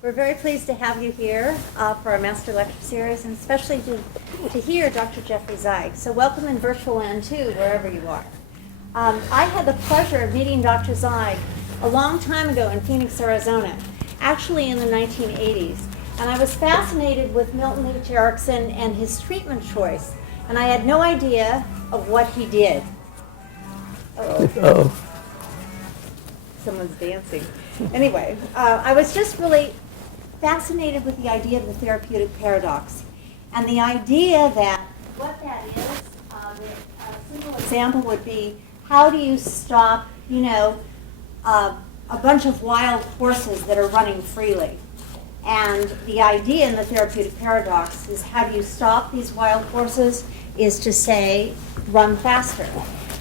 We're very pleased to have you here for our Master Lecture Series, and especially to hear Dr. Jeffrey Zeig. So welcome in virtual land, too, wherever you are. I had the pleasure of meeting Dr. Zeig a long time ago in Phoenix, Arizona, actually in the 1980s. And I was fascinated with Milton Erickson and his treatment choice, and I had no idea of what he did. Uh-oh. Someone's dancing. Anyway, I was just really fascinated with the idea of the therapeutic paradox. And the idea that what that is, a simple example would be, how do you stop, a bunch of wild horses that are running freely? And the idea in the therapeutic paradox is, how do you stop these wild horses, is to say, run faster.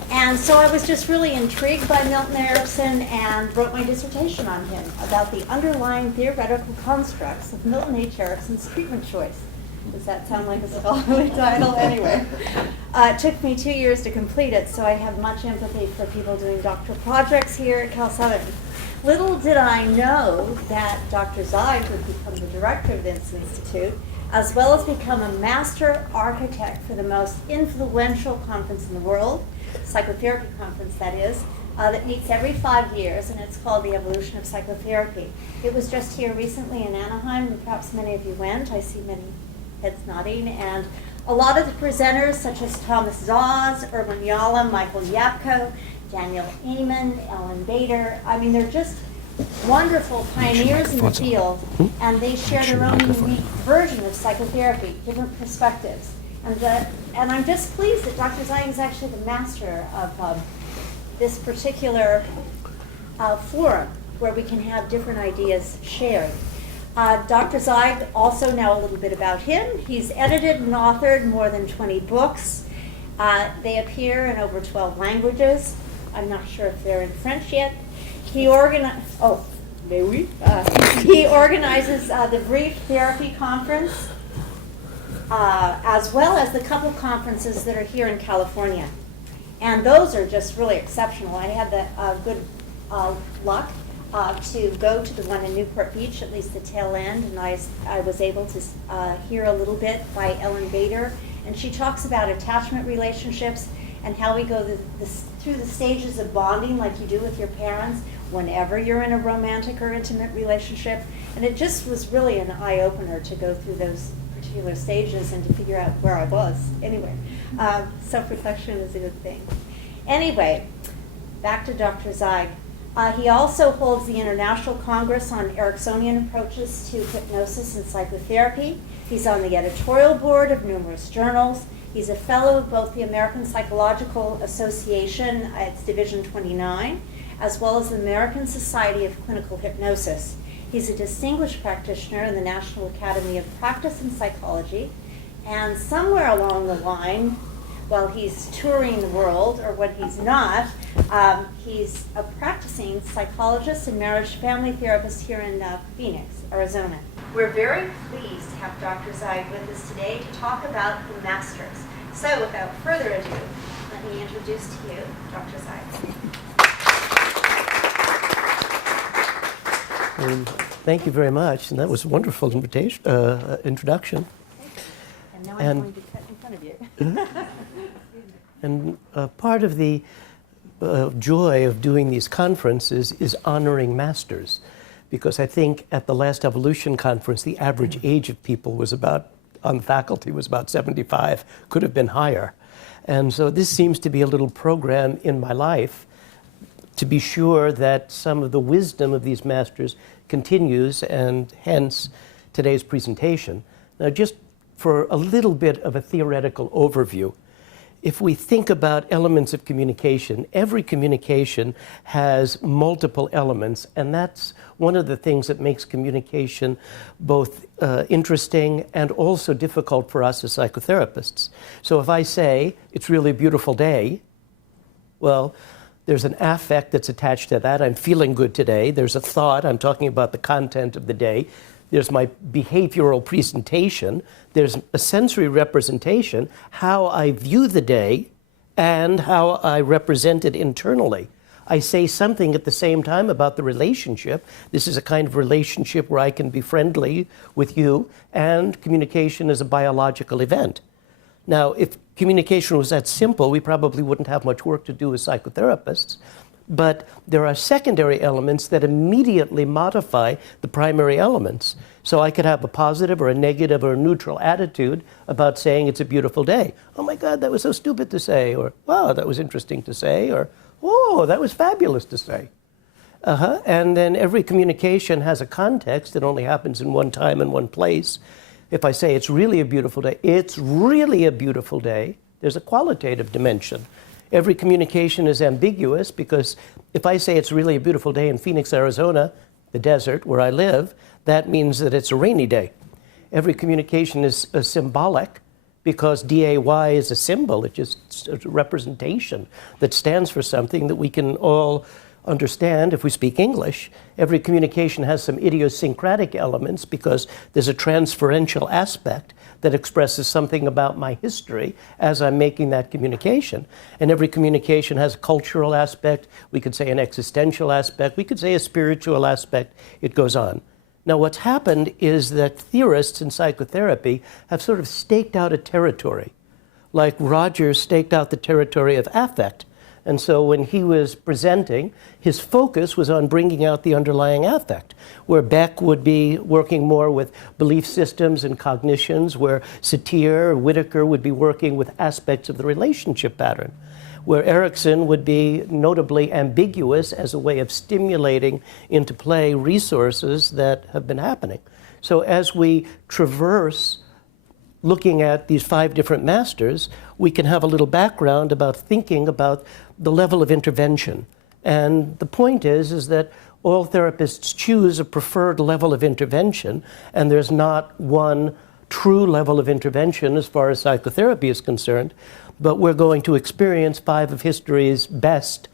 And so I was just really intrigued by Milton Erickson and wrote my dissertation on him about the underlying theoretical constructs of Milton H. Erickson's treatment choice. Does that sound like a scholarly title? Anyway, it took me 2 years to complete it, so I have much empathy for people doing doctoral projects here at Cal Southern. Little did I know that Dr. Zeig would become the director of this institute, as well as become a master architect for the most influential conference in the world, psychotherapy conference that is, that meets every 5 years, and it's called the Evolution of Psychotherapy. It was just here recently in Anaheim, and perhaps many of you went. I see many heads nodding, and a lot of the presenters, such as Thomas Zaz, Erwin Yala, Michael Yapko, Daniel Amen, Ellen Bader, I mean, they're just wonderful pioneers in the field, and they share their own unique version of psychotherapy, different perspectives. And I'm just pleased that Dr. Zeig is actually the master of this particular forum where we can have different ideas shared. Dr. Zeig, also now a little bit about him. He's edited and authored more than 20 books. They appear in over 12 languages. I'm not sure if they're in French yet. He organizes the Brief Therapy Conference, as well as the couple conferences that are here in California. And those are just really exceptional. I had the good luck to go to the one in Newport Beach, at least the tail end, and I was able to hear a little bit by Ellen Bader, and she talks about attachment relationships and how we go through the stages of bonding like you do with your parents whenever you're in a romantic or intimate relationship. And it just was really an eye-opener to go through those particular stages and to figure out where I was. Anyway, self-reflection is a good thing. Anyway, back to Dr. Zeig. He also holds the International Congress on Ericksonian Approaches to Hypnosis and Psychotherapy. He's on the editorial board of numerous journals. He's a fellow of both the American Psychological Association, it's Division 29, as well as the American Society of Clinical Hypnosis. He's a distinguished practitioner in the National Academy of Practice and Psychology, and somewhere along the line, while he's touring the world, or when he's not, he's a practicing psychologist and marriage family therapist here in Phoenix, Arizona. We're very pleased to have Dr. Zeig with us today to talk about the masters. So without further ado, let me introduce to you Dr. Zeig. Thank you very much, and that was a wonderful introduction. And now I'm going to cut in front of you. And part of the joy of doing these conferences is honoring masters, because I think at the last Evolution conference, the average age of people was on the faculty was about 75, could have been higher. And so this seems to be a little program in my life to be sure that some of the wisdom of these masters continues, and hence today's presentation. Now, just for a little bit of a theoretical overview, if we think about elements of communication, every communication has multiple elements, and that's one of the things that makes communication both interesting and also difficult for us as psychotherapists. So if I say, it's really a beautiful day, well, there's an affect that's attached to that. I'm feeling good today. There's a thought. I'm talking about the content of the day. There's my behavioral presentation. There's a sensory representation, how I view the day and how I represent it internally. I say something at the same time about the relationship. This is a kind of relationship where I can be friendly with you, and communication is a biological event. Now, if communication was that simple, we probably wouldn't have much work to do as psychotherapists. But there are secondary elements that immediately modify the primary elements. So I could have a positive or a negative or a neutral attitude about saying it's a beautiful day. Oh my God, that was so stupid to say. Or, wow, that was interesting to say. Or, whoa, that was fabulous to say. And then every communication has a context that only happens in one time and one place. If I say it's really a beautiful day, it's really a beautiful day, there's a qualitative dimension. Every communication is ambiguous because if I say it's really a beautiful day in Phoenix, Arizona, the desert where I live, that means that it's a rainy day. Every communication is symbolic because DAY is a symbol. It's just a representation that stands for something that we can all understand if we speak English. Every communication has some idiosyncratic elements because there's a transferential aspect that expresses something about my history as I'm making that communication. And every communication has a cultural aspect, we could say an existential aspect, we could say a spiritual aspect, it goes on. Now what's happened is that theorists in psychotherapy have sort of staked out a territory, like Rogers staked out the territory of affect. And so when he was presenting, his focus was on bringing out the underlying affect, where Beck would be working more with belief systems and cognitions, where Satir or Whitaker would be working with aspects of the relationship pattern, where Erickson would be notably ambiguous as a way of stimulating into play resources that have been happening. So as we traverse looking at these 5 different masters, we can have a little background about thinking about the level of intervention. And the point is that all therapists choose a preferred level of intervention, and there's not one true level of intervention as far as psychotherapy is concerned, but we're going to experience 5 of history's best,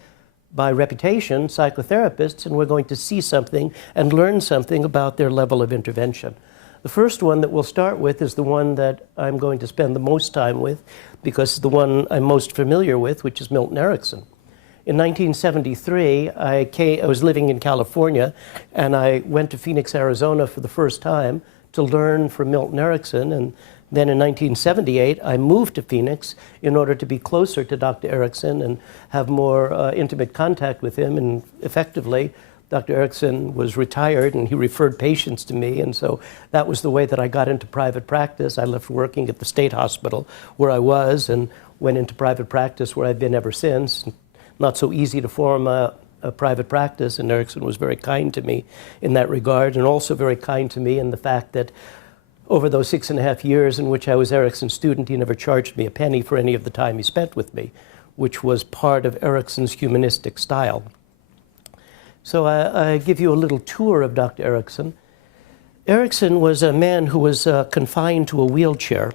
by reputation, psychotherapists, and we're going to see something and learn something about their level of intervention. The first one that we'll start with is the one that I'm going to spend the most time with because it's the one I'm most familiar with, which is Milton Erickson. In 1973, I was living in California, and I went to Phoenix, Arizona for the first time to learn from Milton Erickson. And then in 1978, I moved to Phoenix in order to be closer to Dr. Erickson and have more intimate contact with him. And effectively, Dr. Erickson was retired, and he referred patients to me, and so that was the way that I got into private practice. I left working at the state hospital where I was and went into private practice where I've been ever since. Not so easy to form a private practice, and Erickson was very kind to me in that regard, and also very kind to me in the fact that over those 6.5 years in which I was Erickson's student, he never charged me a penny for any of the time he spent with me, which was part of Erickson's humanistic style. So I give you a little tour of Dr. Erickson. Erickson was a man who was confined to a wheelchair,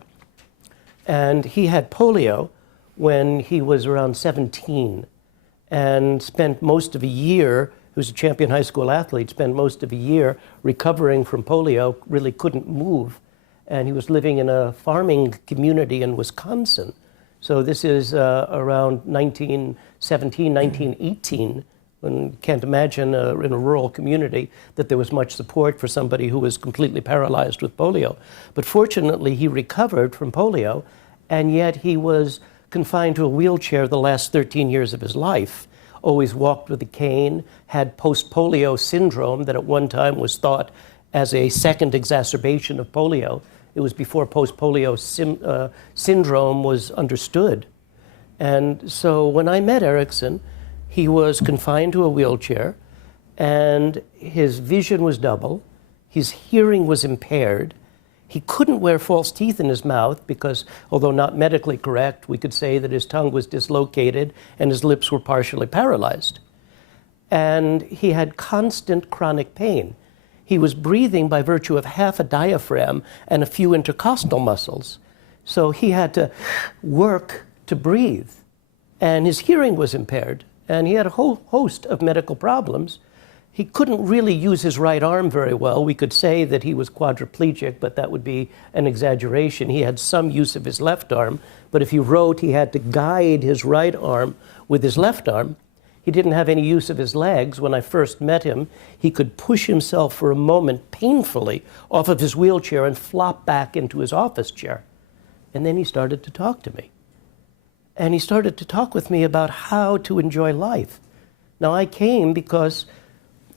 and he had polio when he was around 17 and spent most of a year, he was a champion high school athlete, spent most of a year recovering from polio, really couldn't move, and he was living in a farming community in Wisconsin. So this is around 1917, 1918. And you can't imagine in a rural community that there was much support for somebody who was completely paralyzed with polio. But fortunately, he recovered from polio, and yet he was confined to a wheelchair the last 13 years of his life. Always walked with a cane, had post-polio syndrome that at one time was thought as a second exacerbation of polio. It was before post-polio syndrome was understood. And so when I met Erickson, he was confined to a wheelchair, and his vision was double. His hearing was impaired. He couldn't wear false teeth in his mouth because, although not medically correct, we could say that his tongue was dislocated and his lips were partially paralyzed. And he had constant chronic pain. He was breathing by virtue of half a diaphragm and a few intercostal muscles. So he had to work to breathe. And his hearing was impaired. And he had a whole host of medical problems. He couldn't really use his right arm very well. We could say that he was quadriplegic, but that would be an exaggeration. He had some use of his left arm, but if he wrote, he had to guide his right arm with his left arm. He didn't have any use of his legs. When I first met him, he could push himself for a moment painfully off of his wheelchair and flop back into his office chair. And then he started to talk to me. And he started to talk with me about how to enjoy life. Now, I came because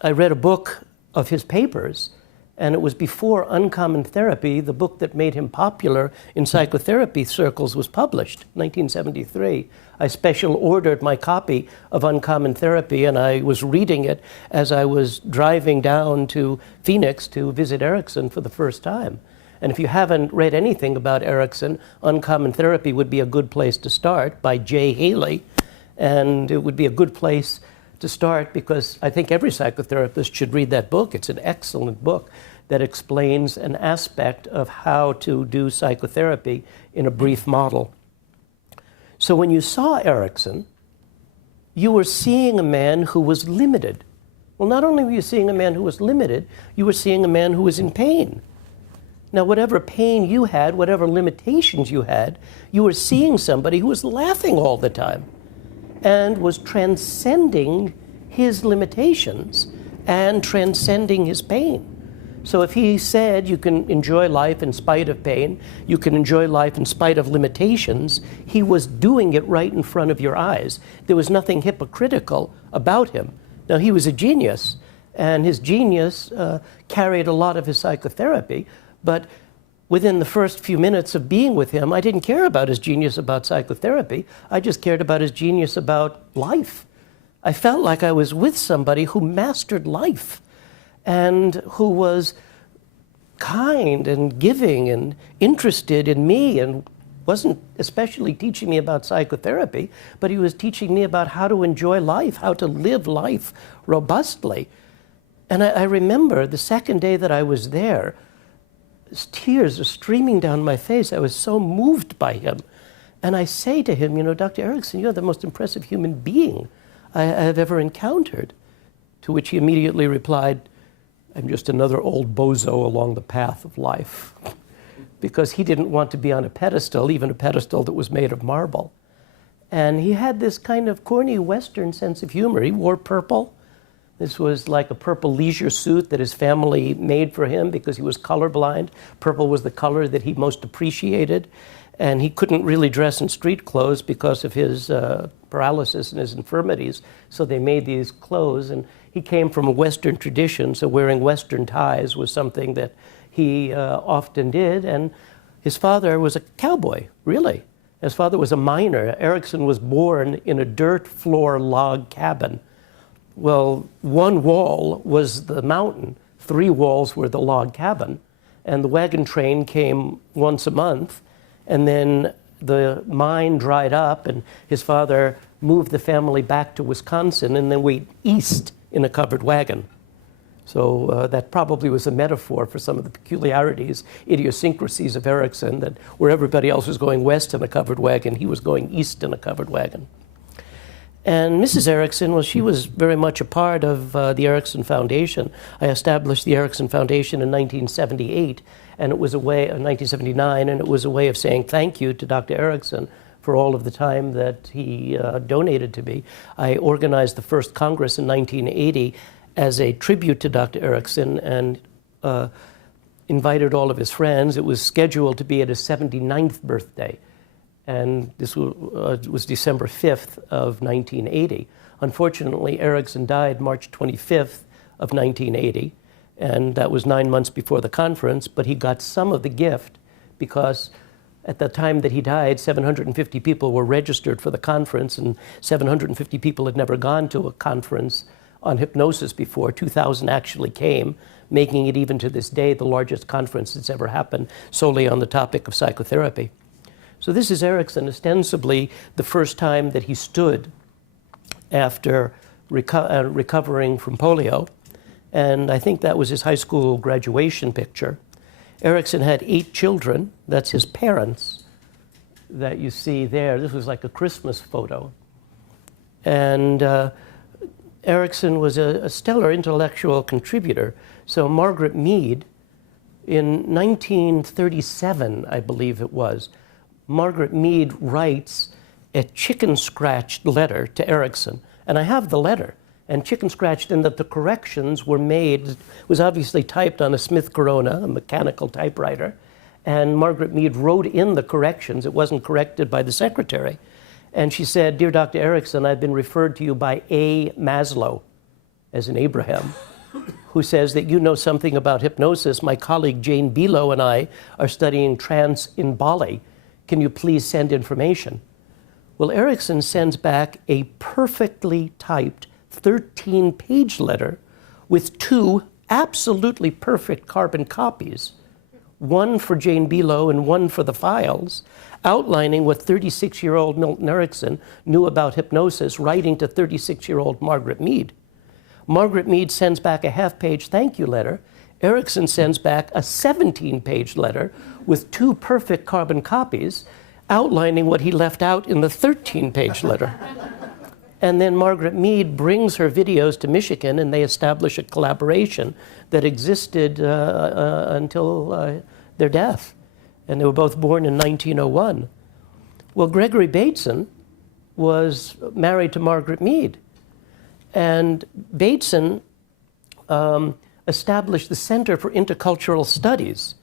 I read a book of his papers, and it was before Uncommon Therapy, the book that made him popular in psychotherapy circles, was published, 1973. I special ordered my copy of Uncommon Therapy, and I was reading it as I was driving down to Phoenix to visit Erickson for the first time. And if you haven't read anything about Erickson, Uncommon Therapy would be a good place to start, by Jay Haley. And it would be a good place to start because I think every psychotherapist should read that book. It's an excellent book that explains an aspect of how to do psychotherapy in a brief model. So when you saw Erickson, you were seeing a man who was limited. Well, not only were you seeing a man who was limited, you were seeing a man who was in pain. Now, whatever pain you had, whatever limitations you had, you were seeing somebody who was laughing all the time and was transcending his limitations and transcending his pain. So if he said you can enjoy life in spite of pain, you can enjoy life in spite of limitations, he was doing it right in front of your eyes. There was nothing hypocritical about him. Now, he was a genius, and his genius carried a lot of his psychotherapy, but within the first few minutes of being with him, I didn't care about his genius about psychotherapy. I just cared about his genius about life. I felt like I was with somebody who mastered life and who was kind and giving and interested in me and wasn't especially teaching me about psychotherapy, but he was teaching me about how to enjoy life, how to live life robustly. And I remember the second day that I was there, tears are streaming down my face. I was so moved by him. And I say to him, you know, Dr. Erickson, you're the most impressive human being I have ever encountered. To which he immediately replied, I'm just another old bozo along the path of life. Because he didn't want to be on a pedestal, even a pedestal that was made of marble. And he had this kind of corny Western sense of humor. He wore purple. This was like a purple leisure suit that his family made for him because he was colorblind. Purple was the color that he most appreciated. And he couldn't really dress in street clothes because of his paralysis and his infirmities. So they made these clothes. And he came from a Western tradition, so wearing Western ties was something that he often did. And his father was a cowboy, really. His father was a miner. Erickson was born in a dirt floor log cabin. Well, one wall was the mountain, 3 walls were the log cabin, and the wagon train came once a month, and then the mine dried up, and his father moved the family back to Wisconsin, and then went east in a covered wagon. So that probably was a metaphor for some of the peculiarities, idiosyncrasies of Erickson, that where everybody else was going west in a covered wagon, he was going east in a covered wagon. And Mrs. Erickson, well, she was very much a part of the Erickson Foundation. I established the Erickson Foundation in 1978, and it was a way, 1979, and it was a way of saying thank you to Dr. Erickson for all of the time that he donated to me. I organized the first Congress in 1980 as a tribute to Dr. Erickson and invited all of his friends. It was scheduled to be at his 79th birthday. And this was December 5th of 1980. Unfortunately, Erickson died March 25th of 1980, and that was 9 months before the conference, but he got some of the gift because at the time that he died, 750 people were registered for the conference, and 750 people had never gone to a conference on hypnosis before. 2,000 actually came, making it even to this day the largest conference that's ever happened solely on the topic of psychotherapy. So this is Erickson, ostensibly the first time that he stood after recovering from polio. And I think that was his high school graduation picture. Erickson had 8 children. That's his parents that you see there. This was like a Christmas photo. And Erickson was a stellar intellectual contributor. So Margaret Mead, in 1937, I believe it was, Margaret Mead writes a chicken-scratched letter to Erickson. And I have the letter, and chicken scratched in that the corrections were made. It was obviously typed on a Smith Corona, a mechanical typewriter, and Margaret Mead wrote in the corrections. It wasn't corrected by the secretary. And she said, "Dear Dr. Erickson, I've been referred to you by A. Maslow," as in Abraham, who says that you know something about hypnosis. My colleague Jane Below and I are studying trance in Bali. Can you please send information? Well, Erickson sends back a perfectly typed 13-page letter with 2 absolutely perfect carbon copies, one for Jane Below and one for the files, outlining what 36-year-old Milton Erickson knew about hypnosis, writing to 36-year-old Margaret Mead. Margaret Mead sends back a half-page thank you letter. Erickson sends back a 17-page letter with 2 perfect carbon copies, outlining what he left out in the 13-page letter. And then Margaret Mead brings her videos to Michigan, and they establish a collaboration that existed until their death. And they were both born in 1901. Well, Gregory Bateson was married to Margaret Mead. And Bateson established the Center for Intercultural Studies.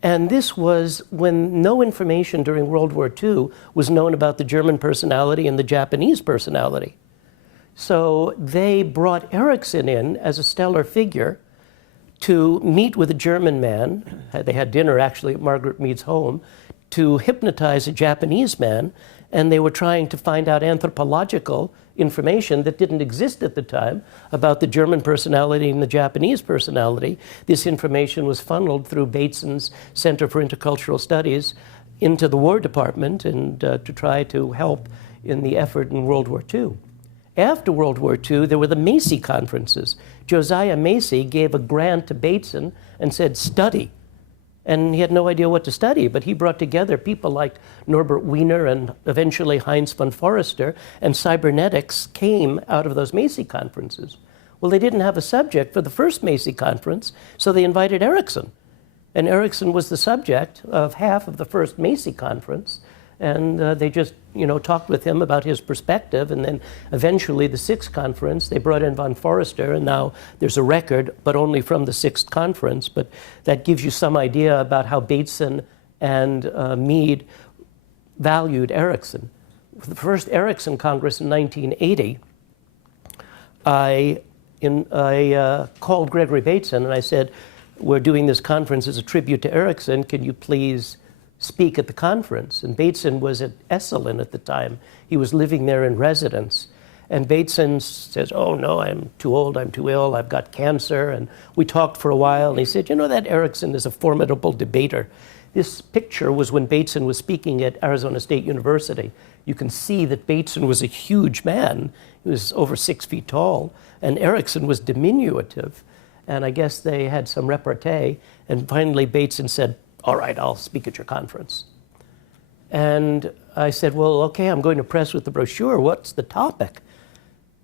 And this was when no information during World War II was known about the German personality and the Japanese personality. So they brought Erickson in as a stellar figure to meet with a German man. They had dinner actually at Margaret Mead's home to hypnotize a Japanese man, and they were trying to find out anthropological information that didn't exist at the time about the German personality and the Japanese personality. This information was funneled through Bateson's Center for Intercultural Studies into the War Department and to try to help in the effort in World War II. After World War II, there were the Macy conferences. Josiah Macy gave a grant to Bateson and said, study. And he had no idea what to study, but he brought together people like Norbert Wiener and eventually Heinz von Forrester, and cybernetics came out of those Macy conferences. Well, they didn't have a subject for the first Macy conference, so they invited Erickson. And Erickson was the subject of half of the first Macy conference, and they just, talked with him about his perspective, and then eventually the 6th conference, they brought in von Forrester, and now there's a record, but only from the 6th conference, but that gives you some idea about how Bateson and Mead valued Erickson. For the first Erickson Congress in 1980, I called Gregory Bateson, and I said, we're doing this conference as a tribute to Erickson, can you please speak at the conference? And Bateson was at Esalen at the time. He was living there in residence. And Bateson says, oh no, I'm too old, I'm too ill, I've got cancer. And we talked for a while, and he said, that Erickson is a formidable debater. This picture was when Bateson was speaking at Arizona State University. You can see that Bateson was a huge man. He was over 6 feet tall, and Erickson was diminutive. And I guess they had some repartee, and finally Bateson said, all right, I'll speak at your conference. And I said, well, okay, I'm going to press with the brochure. What's the topic?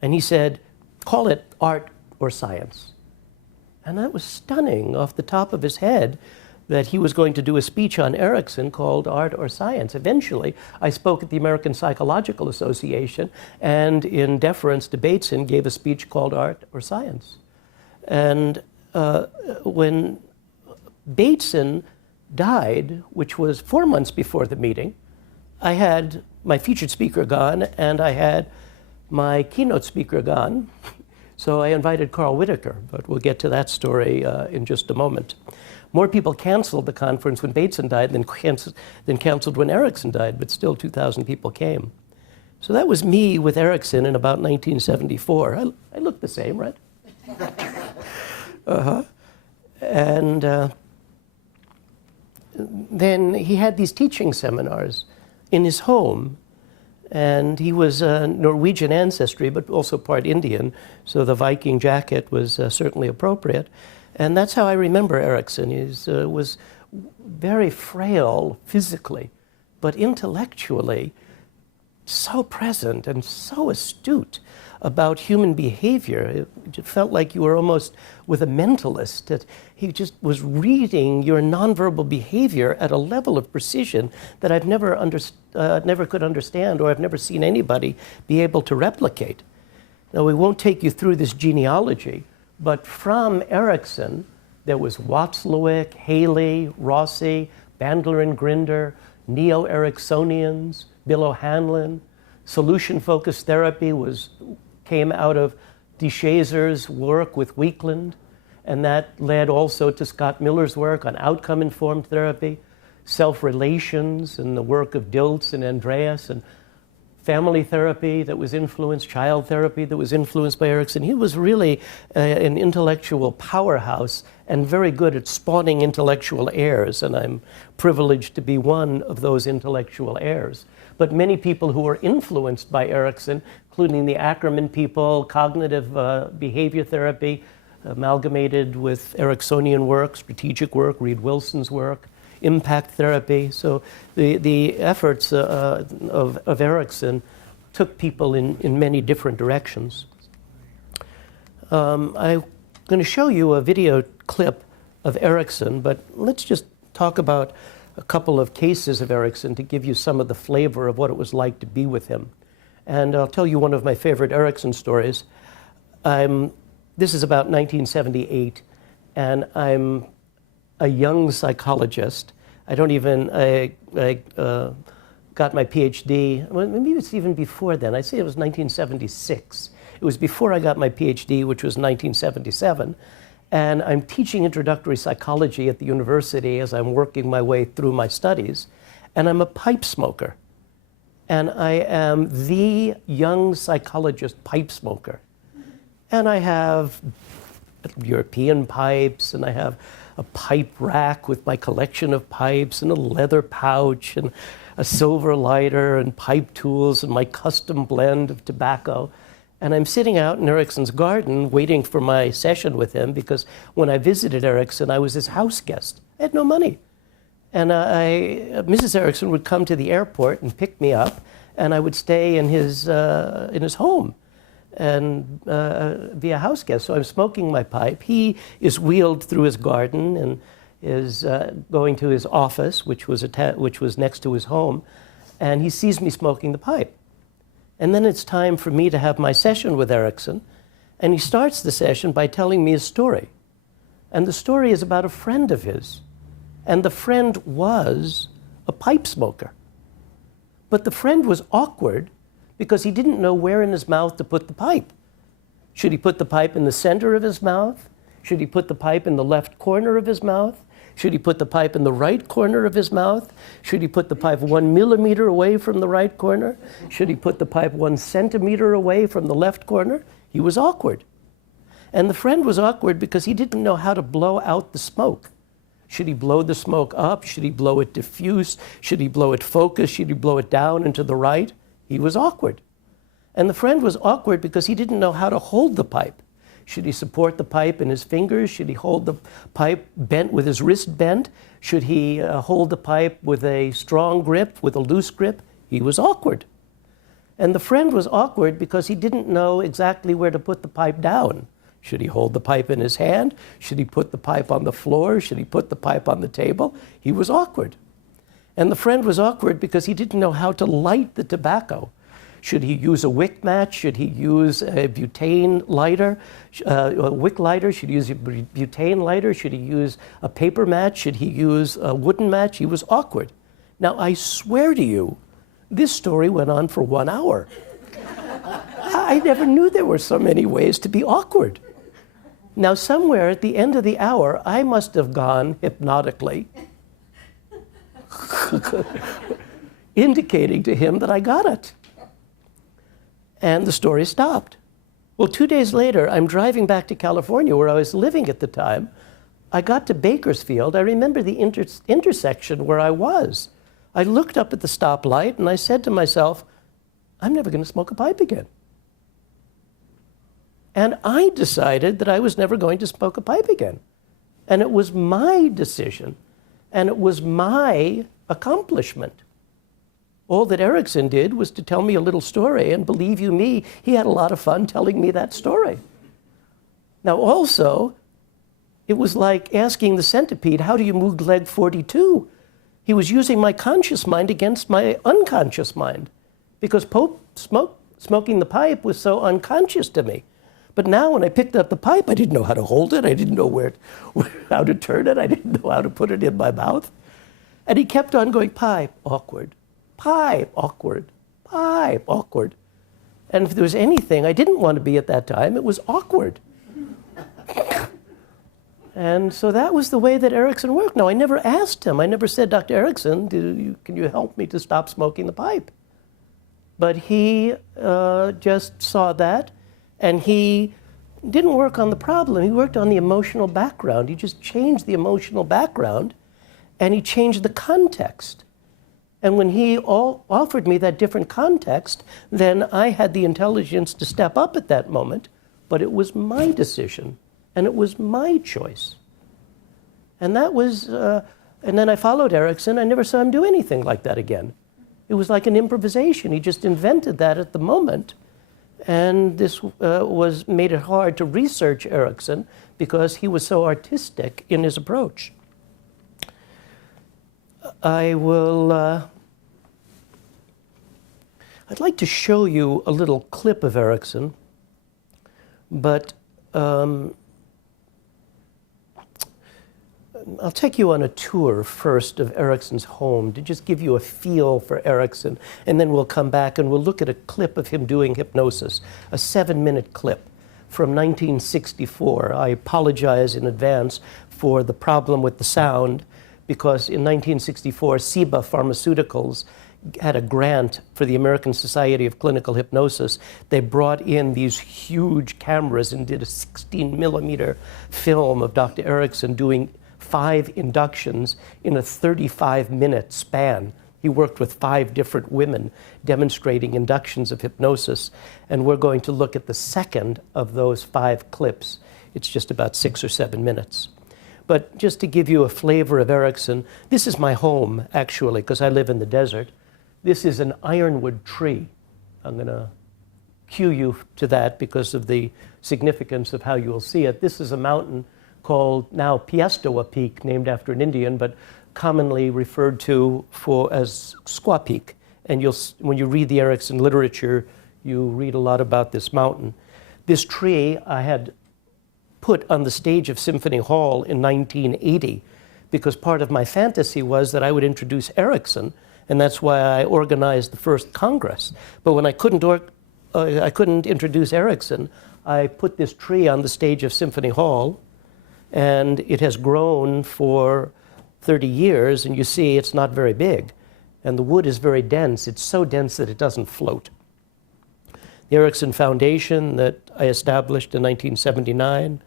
And he said, call it art or science. And that was stunning off the top of his head that he was going to do a speech on Erickson called Art or Science. Eventually, I spoke at the American Psychological Association, and in deference to Bateson, gave a speech called Art or Science. And when Bateson died, which was 4 months before the meeting, I had my featured speaker gone, and I had my keynote speaker gone. So I invited Carl Whitaker, but we'll get to that story in just a moment. More people canceled the conference when Bateson died than canceled when Erickson died, but still 2,000 people came. So that was me with Erickson in about 1974. I look the same, right? And then he had these teaching seminars in his home, and he was Norwegian ancestry, but also part Indian, so the Viking jacket was certainly appropriate. And that's how I remember Erickson. He was very frail physically, but intellectually so present and so astute about human behavior. It felt like you were almost with a mentalist, that he just was reading your nonverbal behavior at a level of precision that I've never could understand, or I've never seen anybody be able to replicate. Now, we won't take you through this genealogy, but from Erickson, there was Watzlawick, Haley, Rossi, Bandler and Grinder, Neo-Ericksonians, Bill O'Hanlon. Solution-focused therapy came out of DeShazer's work with Weakland, and that led also to Scott Miller's work on outcome-informed therapy, self-relations, and the work of Dilts and Andreas, and family therapy that was influenced, child therapy that was influenced by Erickson. He was really an intellectual powerhouse and very good at spawning intellectual heirs, and I'm privileged to be one of those intellectual heirs. But many people who were influenced by Erickson, including the Ackerman people, cognitive behavior therapy, amalgamated with Ericksonian work, strategic work, Reed Wilson's work, impact therapy. So the efforts of Erickson took people in many different directions. I'm going to show you a video clip of Erickson, but let's just talk about a couple of cases of Erickson to give you some of the flavor of what it was like to be with him. And I'll tell you one of my favorite Erickson stories. This is about 1978, and I'm a young psychologist. I got my PhD, well, maybe it's even before then. I'd say it was 1976. It was before I got my PhD, which was 1977. And I'm teaching introductory psychology at the university as I'm working my way through my studies. And I'm a pipe smoker. And I am the young psychologist pipe smoker. And I have European pipes, and I have a pipe rack with my collection of pipes, and a leather pouch, and a silver lighter, and pipe tools, and my custom blend of tobacco. And I'm sitting out in Erickson's garden waiting for my session with him, because when I visited Erickson, I was his house guest. I had no money. And Mrs. Erickson would come to the airport and pick me up, and I would stay in his home and be a house guest. So I'm smoking my pipe. He is wheeled through his garden and is going to his office, which was next to his home, and he sees me smoking the pipe. And then it's time for me to have my session with Erickson, and he starts the session by telling me a story. And the story is about a friend of his, and the friend was a pipe smoker. But the friend was awkward because he didn't know where in his mouth to put the pipe. Should he put the pipe in the center of his mouth? Should he put the pipe in the left corner of his mouth? Should he put the pipe in the right corner of his mouth? Should he put the pipe 1 millimeter away from the right corner? Should he put the pipe 1 centimeter away from the left corner? He was awkward. And the friend was awkward because he didn't know how to blow out the smoke. Should he blow the smoke up? Should he blow it diffuse? Should he blow it focus? Should he blow it down and to the right? He was awkward. And the friend was awkward because he didn't know how to hold the pipe. Should he support the pipe in his fingers? Should he hold the pipe bent with his wrist bent? Should he hold the pipe with a strong grip, with a loose grip? He was awkward. And the friend was awkward because he didn't know exactly where to put the pipe down. Should he hold the pipe in his hand? Should he put the pipe on the floor? Should he put the pipe on the table? He was awkward. And the friend was awkward because he didn't know how to light the tobacco. Should he use a wick match? Should he use a butane lighter, a wick lighter? Should he use a butane lighter? Should he use a paper match? Should he use a wooden match? He was awkward. Now, I swear to you, this story went on for 1 hour. I never knew there were so many ways to be awkward. Now, somewhere at the end of the hour, I must have gone hypnotically, indicating to him that I got it. And the story stopped. Well, 2 days later, I'm driving back to California, where I was living at the time. I got to Bakersfield. I remember the intersection where I was. I looked up at the stoplight, and I said to myself, I'm never going to smoke a pipe again. And I decided that I was never going to smoke a pipe again. And it was my decision, and it was my accomplishment. All that Erickson did was to tell me a little story, and believe you me, he had a lot of fun telling me that story. Now also, it was like asking the centipede, how do you move leg 42? He was using my conscious mind against my unconscious mind, because Smoking the pipe was so unconscious to me. But now when I picked up the pipe, I didn't know how to hold it. I didn't know how to turn it. I didn't know how to put it in my mouth. And he kept on going, pipe, awkward, pipe, awkward, pipe, awkward. And if there was anything I didn't want to be at that time, it was awkward. And so that was the way that Erickson worked. Now, I never asked him. I never said, Dr. Erickson, can you help me to stop smoking the pipe? But he just saw that, and he didn't work on the problem. He worked on the emotional background. He just changed the emotional background, and he changed the context. And when he offered me that different context, then I had the intelligence to step up at that moment, but it was my decision, and it was my choice. And that was, and then I followed Erickson. I never saw him do anything like that again. It was like an improvisation. He just invented that at the moment. And this made it hard to research Erickson because he was so artistic in his approach. I'd like to show you a little clip of Erickson, but I'll take you on a tour first of Erickson's home to just give you a feel for Erickson, and then we'll come back and we'll look at a clip of him doing hypnosis, a 7-minute clip from 1964. I apologize in advance for the problem with the sound, because in 1964, Ciba Pharmaceuticals had a grant for the American Society of Clinical Hypnosis. They brought in these huge cameras and did a 16-millimeter film of Dr. Erickson doing 5 inductions in a 35-minute span. He worked with 5 different women demonstrating inductions of hypnosis, and we're going to look at the second of those 5 clips. It's just about 6 or 7 minutes. But just to give you a flavor of Erickson, this is my home, actually, because I live in the desert. This is an ironwood tree. I'm going to cue you to that because of the significance of how you will see it. This is a mountain called now Squaw Peak, named after an Indian, but commonly referred to as Squaw Peak. And when you read the Erickson literature, you read a lot about this mountain. This tree I had put on the stage of Symphony Hall in 1980 because part of my fantasy was that I would introduce Erickson, and that's why I organized the first Congress. But when I couldn't introduce Erickson, I put this tree on the stage of Symphony Hall, and it has grown for 30 years, and you see it's not very big. And the wood is very dense. It's so dense that it doesn't float. The Erickson Foundation that I established in 1979,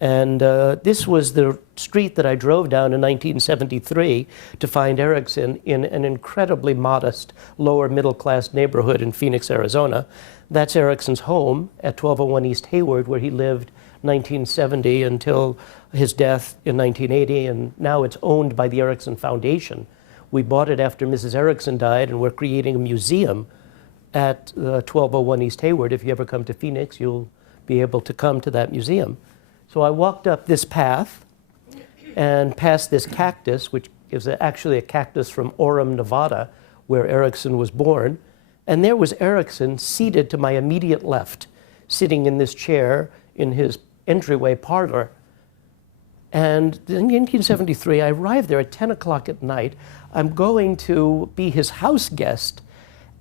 and this was the street that I drove down in 1973 to find Erickson in an incredibly modest, lower middle-class neighborhood in Phoenix, Arizona. That's Erickson's home at 1201 East Hayward, where he lived 1970 until his death in 1980, and now it's owned by the Erickson Foundation. We bought it after Mrs. Erickson died, and we're creating a museum at 1201 East Hayward. If you ever come to Phoenix, you'll be able to come to that museum. So I walked up this path and past this cactus, which is actually a cactus from Orem, Nevada, where Erickson was born. And there was Erickson seated to my immediate left, sitting in this chair in his entryway parlor. And in 1973, I arrived there at 10 o'clock at night. I'm going to be his house guest.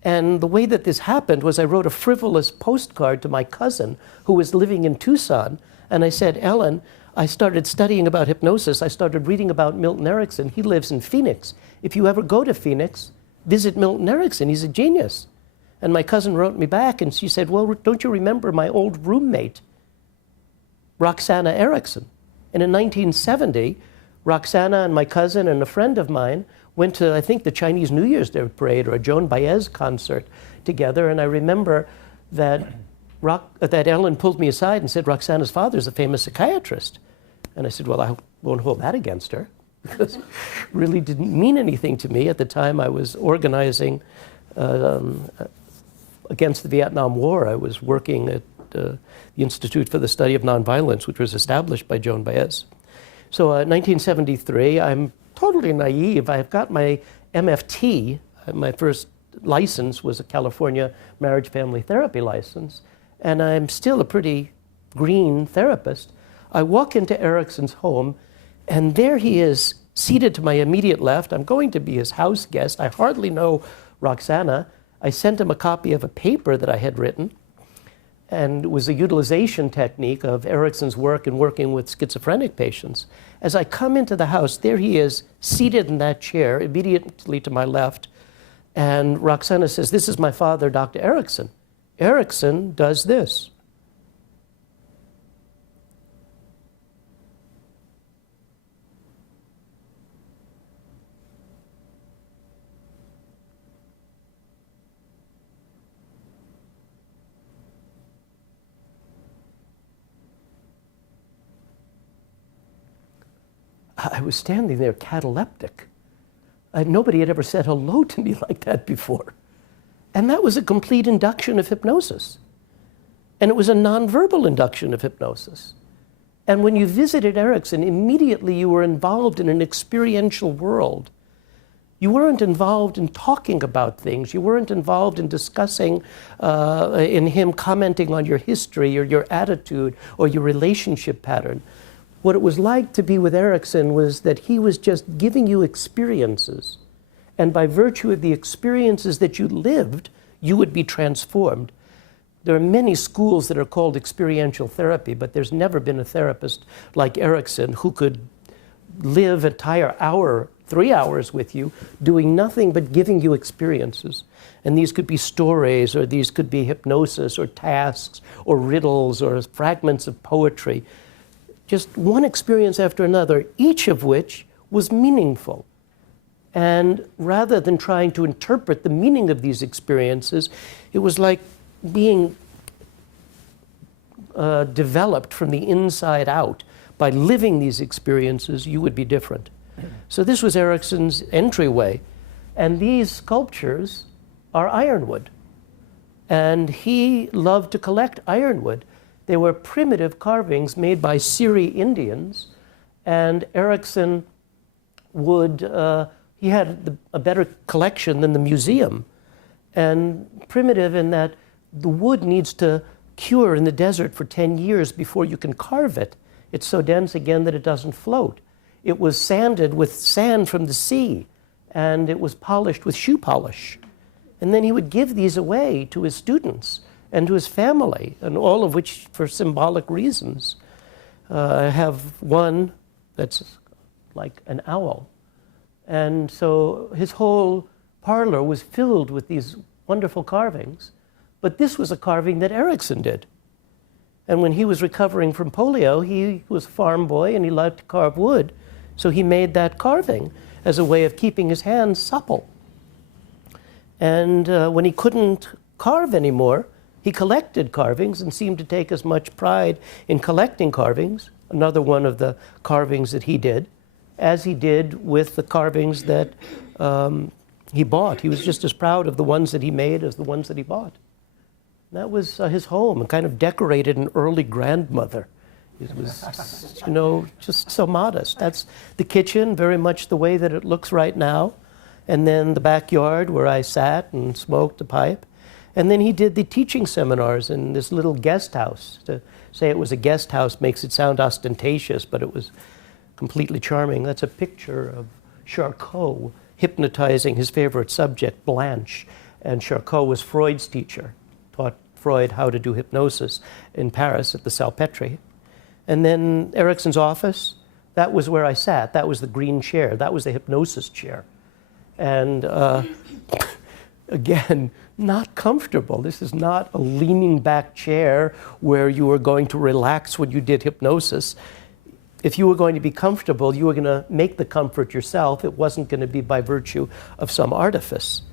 And the way that this happened was I wrote a frivolous postcard to my cousin who was living in Tucson. And I said, Ellen, I started studying about hypnosis. I started reading about Milton Erickson. He lives in Phoenix. If you ever go to Phoenix, visit Milton Erickson. He's a genius. And my cousin wrote me back, and she said, well, don't you remember my old roommate, Roxana Erickson? And in 1970, Roxana and my cousin and a friend of mine went to, I think, the Chinese New Year's Day parade or a Joan Baez concert together. And I remember that Ellen pulled me aside and said, Roxana's father's a famous psychiatrist. And I said, well, I won't hold that against her, because it really didn't mean anything to me. At the time I was organizing against the Vietnam War. I was working at the Institute for the Study of Nonviolence, which was established by Joan Baez. So 1973, I'm totally naive. I've got my MFT, my first license was a California marriage family therapy license, and I'm still a pretty green therapist. I walk into Erickson's home, and there he is, seated to my immediate left. I'm going to be his house guest. I hardly know Roxana. I sent him a copy of a paper that I had written, and it was a utilization technique of Erickson's work in working with schizophrenic patients. As I come into the house, there he is, seated in that chair, immediately to my left, and Roxana says, "This is my father, Dr. Erickson. Erickson does this." I was standing there cataleptic. Nobody had ever said hello to me like that before. And that was a complete induction of hypnosis. And it was a nonverbal induction of hypnosis. And when you visited Erickson, immediately you were involved in an experiential world. You weren't involved in talking about things. You weren't involved in discussing, in him commenting on your history or your attitude or your relationship pattern. What it was like to be with Erickson was that he was just giving you experiences. And by virtue of the experiences that you lived, you would be transformed. There are many schools that are called experiential therapy, but there's never been a therapist like Erickson who could live an entire hour, 3 hours with you, doing nothing but giving you experiences. And these could be stories, or these could be hypnosis, or tasks, or riddles, or fragments of poetry. Just one experience after another, each of which was meaningful. And rather than trying to interpret the meaning of these experiences, it was like being developed from the inside out. By living these experiences, you would be different. So this was Erickson's entryway. And these sculptures are ironwood. And he loved to collect ironwood. They were primitive carvings made by Seri Indians, and Erickson would, he had a better collection than the museum. And primitive in that the wood needs to cure in the desert for 10 years before you can carve it. It's so dense again that it doesn't float. It was sanded with sand from the sea, and it was polished with shoe polish. And then he would give these away to his students and to his family, and all of which for symbolic reasons. I have one that's like an owl. And so his whole parlor was filled with these wonderful carvings. But this was a carving that Erickson did. And when he was recovering from polio, he was a farm boy and he loved to carve wood. So he made that carving as a way of keeping his hands supple. And when he couldn't carve anymore, he collected carvings and seemed to take as much pride in collecting carvings, another one of the carvings that he did, as he did with the carvings that he bought. He was just as proud of the ones that he made as the ones that he bought. And that was his home, and kind of decorated an early grandmother. It was, you know, just so modest. That's the kitchen, very much the way that it looks right now. And then the backyard where I sat and smoked a pipe. And then he did the teaching seminars in this little guest house. To say it was a guest house makes it sound ostentatious, but it was completely charming. That's a picture of Charcot hypnotizing his favorite subject, Blanche. And Charcot was Freud's teacher, taught Freud how to do hypnosis in Paris at the Salpêtre. And then Erickson's office, that was where I sat. That was the green chair. That was the hypnosis chair. And again, not comfortable. This is not a leaning back chair where you were going to relax when you did hypnosis. If you were going to be comfortable, you were going to make the comfort yourself. It wasn't going to be by virtue of some artifice.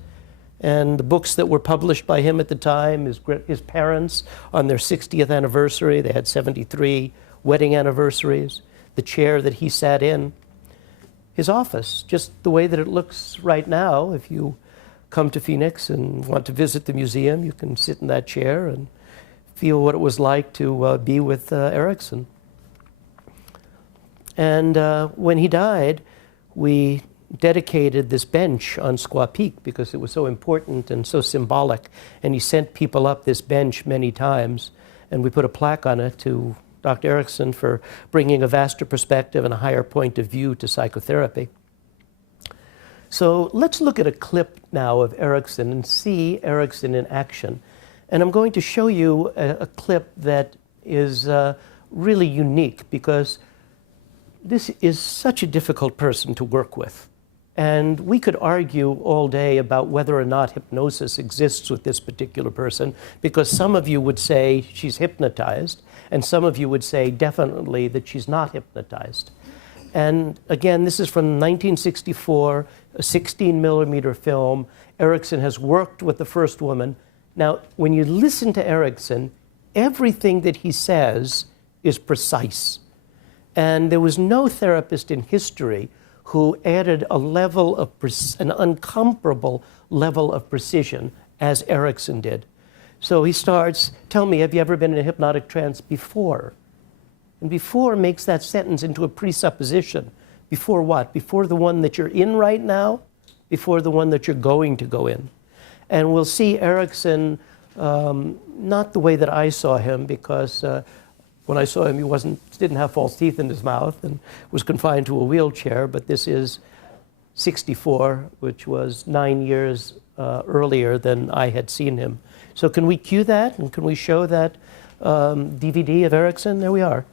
And the books that were published by him at the time, his parents on their 60th anniversary, they had 73 wedding anniversaries, the chair that he sat in, his office, just the way that it looks right now. If you come to Phoenix and want to visit the museum, you can sit in that chair and feel what it was like to be with Erickson. And when he died, we dedicated this bench on Squaw Peak because it was so important and so symbolic. And he sent people up this bench many times. And we put a plaque on it to Dr. Erickson for bringing a vaster perspective and a higher point of view to psychotherapy. So let's look at a clip now of Erickson and see Erickson in action. And I'm going to show you a clip that is really unique because this is such a difficult person to work with. And we could argue all day about whether or not hypnosis exists with this particular person, because some of you would say she's hypnotized, and some of you would say definitely that she's not hypnotized. And again, this is from 1964, a 16-millimeter film. Erickson has worked with the first woman. Now, when you listen to Erickson, everything that he says is precise. And there was no therapist in history who added a level of an incomparable level of precision as Erickson did. So he starts, tell me, have you ever been in a hypnotic trance before? And before makes that sentence into a presupposition. Before what? Before the one that you're in right now? Before the one that you're going to go in? And we'll see Erickson, not the way that I saw him, because when I saw him, he didn't have false teeth in his mouth and was confined to a wheelchair, but this is 64, which was 9 years earlier than I had seen him. So can we cue that, and can we show that DVD of Erickson? There we are.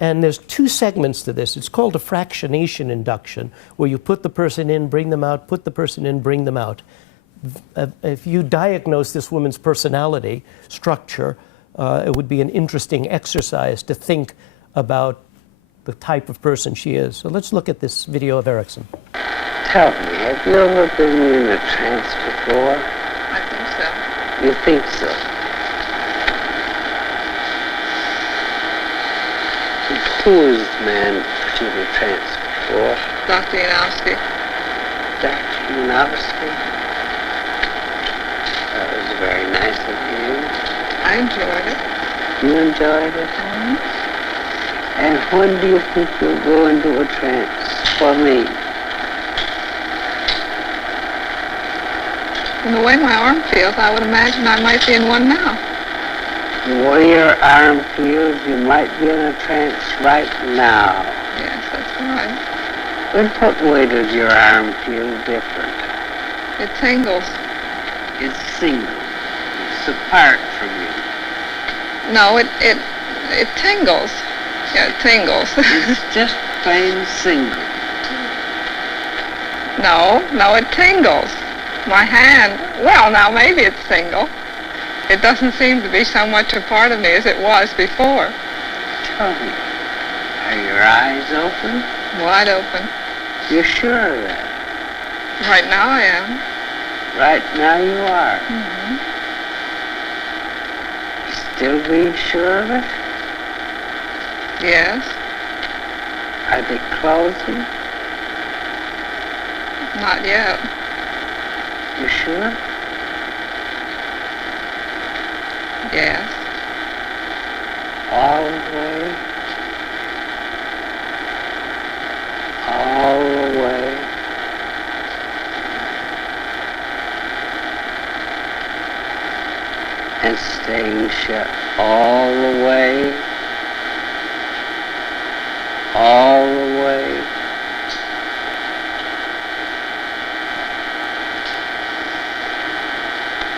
And there's two segments to this. It's called a fractionation induction, where you put the person in, bring them out, put the person in, bring them out. If you diagnose this woman's personality structure, it would be an interesting exercise to think about the type of person she is. So let's look at this video of Erickson. Tell me, have you ever been in a trance before? I think so. You think so? Who is the man put you in a trance before? Dr. Yanowski. Dr. Yanowski? That was very nice of you. I enjoyed it. You enjoyed it? Mm-hmm. And when do you think you'll go into a trance for me? From the way my arm feels, I would imagine I might be in one now. The way your arm feels, you might be in a trance right now. Yes, that's right. In what way does your arm feel different? It tingles. It's single. It's apart from you. No, it tingles. Yeah, it tingles. It's just plain single. No, it tingles. My hand, well, now maybe it's single. It doesn't seem to be so much a part of me as it was before. Tell me, are your eyes open? Wide open. You're sure of that? Right now I am. Right now you are. Mm-hmm. Still being sure of it? Yes. Are they closing? Not yet. You sure? Yes. All the way? All the way? And staying shut all the way? All the way?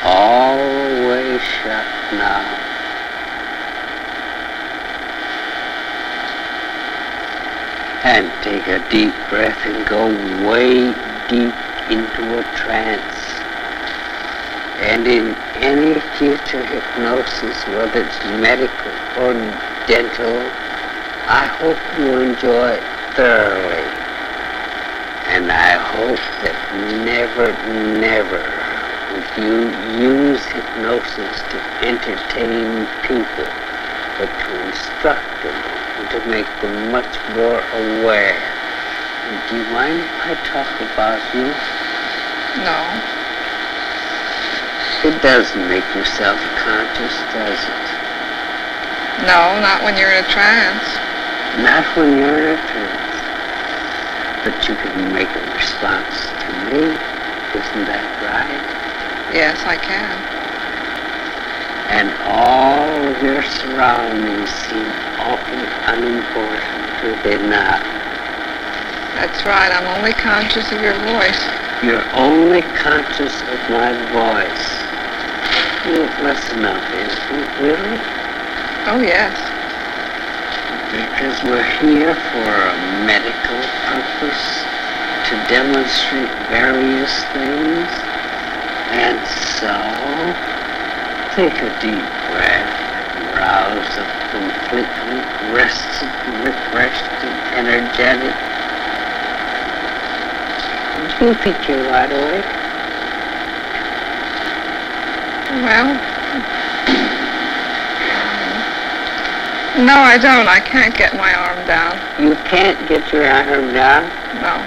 All the way shut now. And take a deep breath and go way deep into a trance. And in any future hypnosis, whether it's medical or dental, I hope you enjoy it thoroughly. And I hope that never would you use hypnosis to entertain people, but to instruct them and to make them much more aware. And do you mind if I talk about you? No. It doesn't make you self-conscious, does it? No, not when you're in a trance. Not when you're in a trance. but you can make a response to me. Isn't that right? Yes, I can. And all of your surroundings seem awfully unimportant, do they not? That's right. I'm only conscious of your voice. You're only conscious of my voice. Well, that's enough, isn't it, really? Oh, yes. Because we're here for a medical purpose, to demonstrate various things. And so, take a deep breath, rouse up completely, rested, refreshed, and energetic. Do you think you're wide awake? Well, no, I don't. I can't get my arm down. You can't get your arm down? No.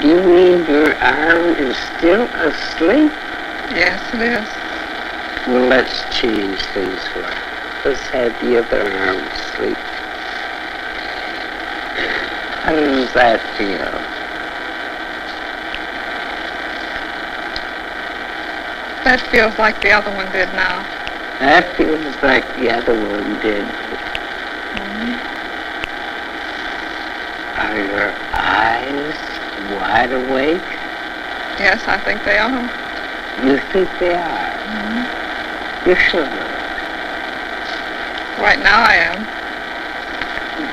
Do you mean your arm is still asleep? Yes, it is. Well, let's change things for it. Let's have the other arm sleep. How does that feel? That feels like the other one did now. That feels like the other one did. Are your eyes wide awake? Yes, I think they are. You think they are? You're sure of it? Right now I am.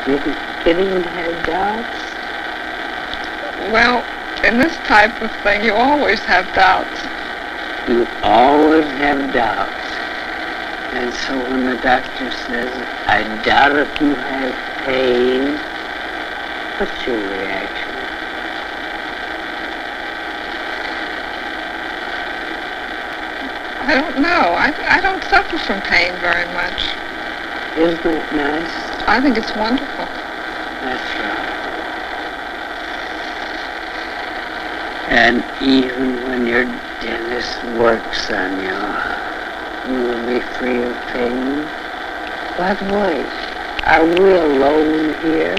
You didn't even have doubts? Well, in this type of thing, you always have doubts. You always have doubts. And so when the doctor says, I doubt if you have pain, what's your reaction? I don't know. I don't suffer from pain very much. Isn't it nice? I think it's wonderful. That's right. And even when your dentist works on you, you will be free of pain. By the way, are we alone here?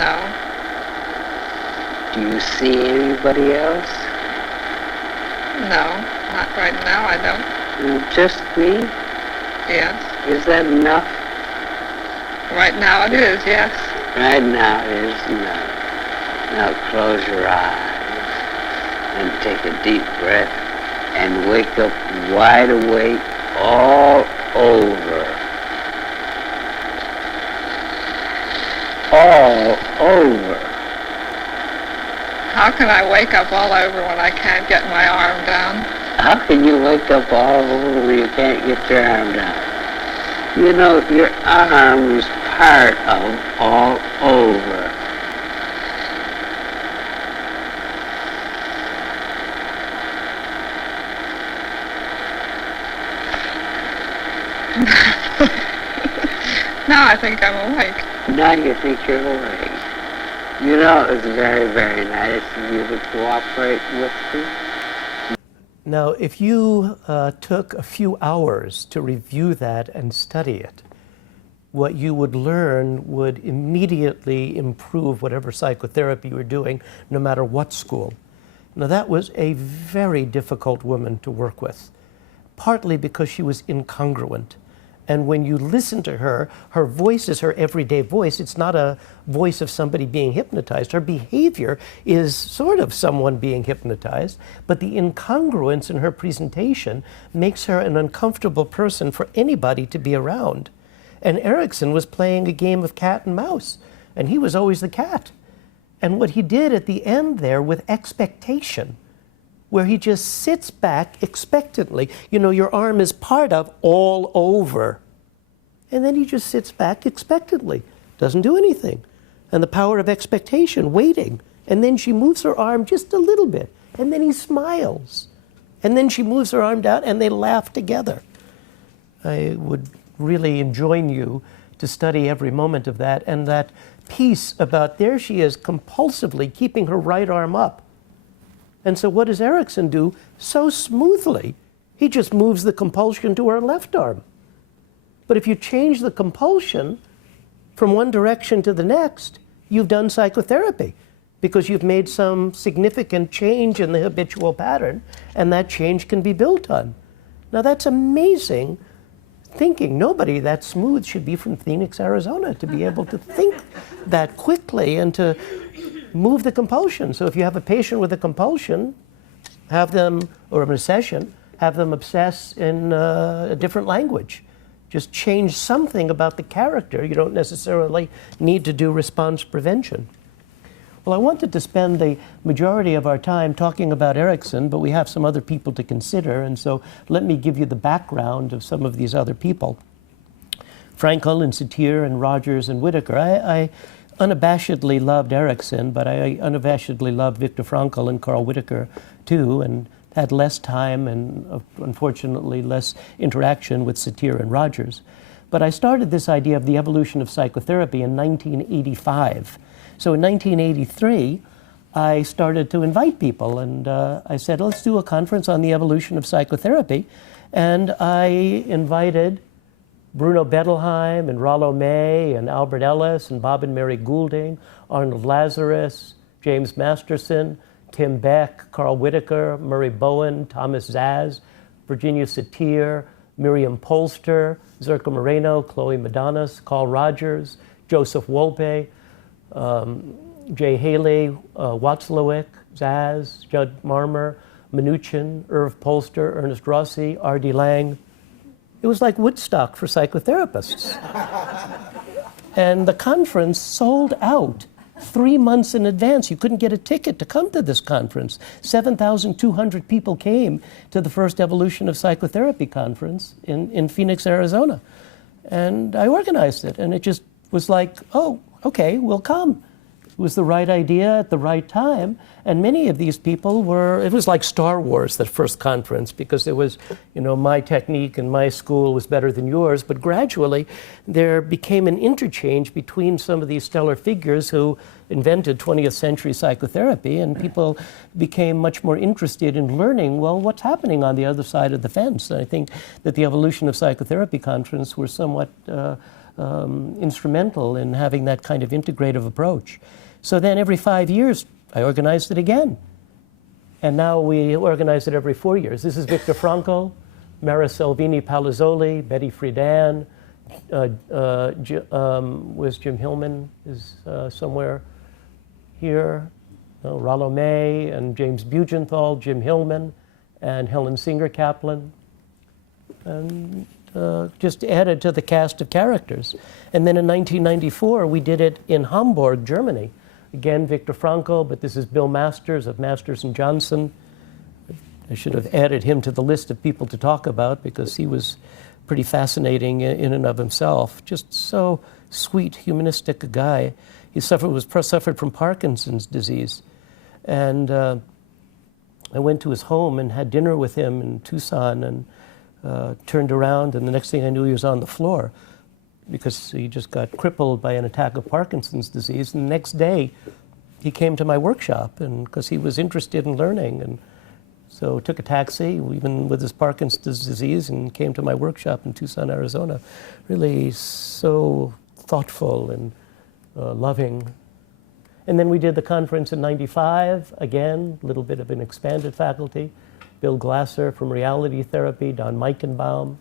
No. Do you see anybody else? No. Not right now, I don't. Just me? Yes. Is that enough? Right now it is, yes. Right now it is enough. Now close your eyes and take a deep breath and wake up wide awake all over. All over. How can I wake up all over when I can't get my arm down? How can you wake up all over when you can't get your arm down? You know, your arm is part of all over. Now I think I'm awake. Now you think you're awake. You know, it's very, very nice of you to cooperate with me. Now, if you took a few hours to review that and study it, what you would learn would immediately improve whatever psychotherapy you were doing, no matter what school. Now, that was a very difficult woman to work with, partly because she was incongruent. And when you listen to her, her voice is her everyday voice. It's not a voice of somebody being hypnotized. Her behavior is sort of someone being hypnotized, but the incongruence in her presentation makes her an uncomfortable person for anybody to be around. And Erickson was playing a game of cat and mouse, and he was always the cat. And what he did at the end there with expectation, where he just sits back expectantly. You know, your arm is part of all over. And then he just sits back expectantly, doesn't do anything. And the power of expectation, waiting. And then she moves her arm just a little bit, and then he smiles. And then she moves her arm down, and they laugh together. I would really enjoin you to study every moment of that, and that piece about there she is compulsively keeping her right arm up. And so what does Erickson do? So smoothly, he just moves the compulsion to her left arm. But if you change the compulsion from one direction to the next, you've done psychotherapy because you've made some significant change in the habitual pattern, and that change can be built on. Now, that's amazing thinking. Nobody that smooth should be from Phoenix, Arizona, to be able to think that quickly and to move the compulsion. So if you have a patient with a compulsion, have them, or an obsession, have them obsess in a different language. Just change something about the character. You don't necessarily need to do response prevention. Well, I wanted to spend the majority of our time talking about Erickson, but we have some other people to consider, and so let me give you the background of some of these other people. Frankl and Satir and Rogers and Whitaker. I unabashedly loved Erickson, but I unabashedly loved Viktor Frankl and Carl Whitaker too, and had less time and unfortunately less interaction with Satir and Rogers. But I started this idea of the evolution of psychotherapy in 1985. So in 1983, I started to invite people, and I said, let's do a conference on the evolution of psychotherapy. And I invited Bruno Bettelheim and Rollo May and Albert Ellis and Bob and Mary Goulding, Arnold Lazarus, James Masterson, Tim Beck, Carl Whitaker, Murray Bowen, Thomas Zaz, Virginia Satir, Miriam Polster, Zerka Moreno, Chloe Madonis, Carl Rogers, Joseph Wolpe, Jay Haley, Watzlawick, Zaz, Judd Marmer, Mnuchin, Irv Polster, Ernest Rossi, R.D. Lang. It was like Woodstock for psychotherapists. And the conference sold out 3 months in advance. You couldn't get a ticket to come to this conference. 7,200 people came to the first Evolution of Psychotherapy conference in Phoenix, Arizona. And I organized it, and it just was like, oh, okay, we'll come. It was the right idea at the right time, and many of these people were, it was like Star Wars, that first conference, because there was, my technique and my school was better than yours, but gradually there became an interchange between some of these stellar figures who invented 20th century psychotherapy, and people became much more interested in learning, well, what's happening on the other side of the fence? And I think that the Evolution of Psychotherapy conference were somewhat instrumental in having that kind of integrative approach. So then every 5 years, I organized it again. And now we organize it every 4 years. This is Viktor Frankl, Mara Salvini Palazzoli, Betty Friedan, was Jim Hillman is somewhere here, Rollo May and James Bugenthal, Jim Hillman, and Helen Singer Kaplan. And just added to the cast of characters. And then in 1994, we did it in Hamburg, Germany. Again, Viktor Frankl, but this is Bill Masters of Masters and Johnson. I should have added him to the list of people to talk about because he was pretty fascinating in and of himself. Just so sweet, humanistic a guy. He suffered from Parkinson's disease. And I went to his home and had dinner with him in Tucson and turned around, and the next thing I knew, he was on the floor because he just got crippled by an attack of Parkinson's disease. And the next day, he came to my workshop, and because he was interested in learning, and so took a taxi, even with his Parkinson's disease, and came to my workshop in Tucson, Arizona. Really so thoughtful and loving. And then we did the conference in '95, again, a little bit of an expanded faculty. Bill Glasser from Reality Therapy, Don Meichenbaum.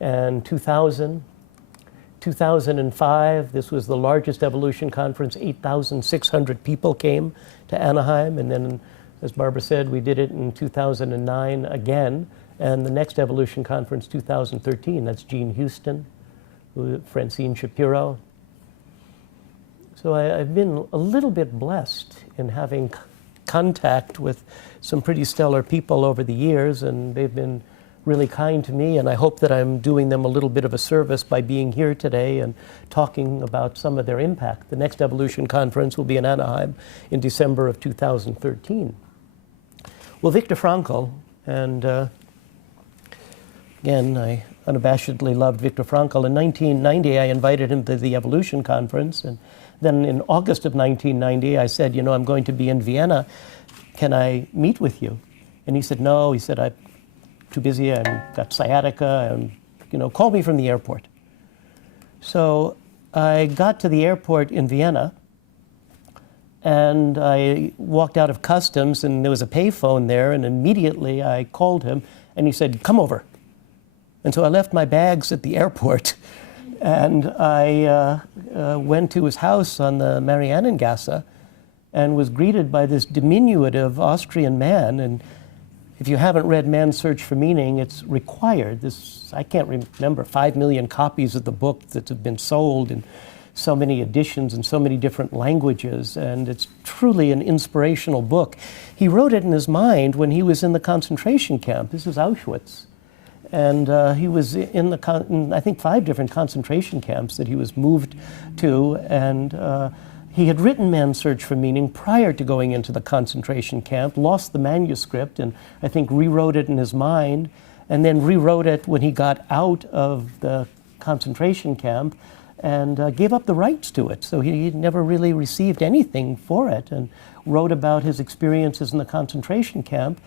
And 2005, this was the largest evolution conference. 8,600 people came to Anaheim. And then, as Barbara said, we did it in 2009 again. And the next evolution conference, 2013, that's Gene Houston, Francine Shapiro. So I've been a little bit blessed in having contact with some pretty stellar people over the years, and they've been really kind to me, and I hope that I'm doing them a little bit of a service by being here today and talking about some of their impact. The next Evolution Conference will be in Anaheim in December of 2013. Well, Viktor Frankl, and again, I unabashedly loved Viktor Frankl. In 1990, I invited him to the Evolution Conference, and then in August of 1990, I said, I'm going to be in Vienna. Can I meet with you? And he said, no. He said, I'm too busy. I've got sciatica. And, call me from the airport. So I got to the airport in Vienna, And I walked out of customs, and there was a payphone there, and immediately I called him, and he said, "Come over." And so I left my bags at the airport, and I went to his house on the Marianengasse, and was greeted by this diminutive Austrian man. And if you haven't read Man's Search for Meaning, it's required. I can't remember, 5 million copies of the book that have been sold in so many editions in so many different languages, and it's truly an inspirational book. He wrote it in his mind when he was in the concentration camp. This is Auschwitz. And he was in I think 5 different concentration camps that he was moved to, and he had written Man's Search for Meaning prior to going into the concentration camp, lost the manuscript, and I think rewrote it in his mind, and then rewrote it when he got out of the concentration camp, and gave up the rights to it. So he never really received anything for it, and wrote about his experiences in the concentration camp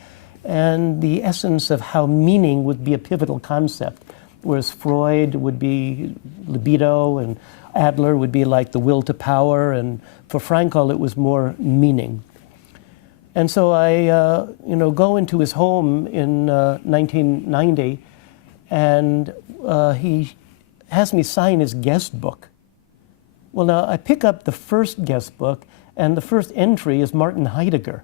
and the essence of how meaning would be a pivotal concept, whereas Freud would be libido, and Adler would be like the will to power, and for Frankl it was more meaning. And so I go into his home in 1990, and he has me sign his guest book. Well, now I pick up the first guest book, and the first entry is Martin Heidegger.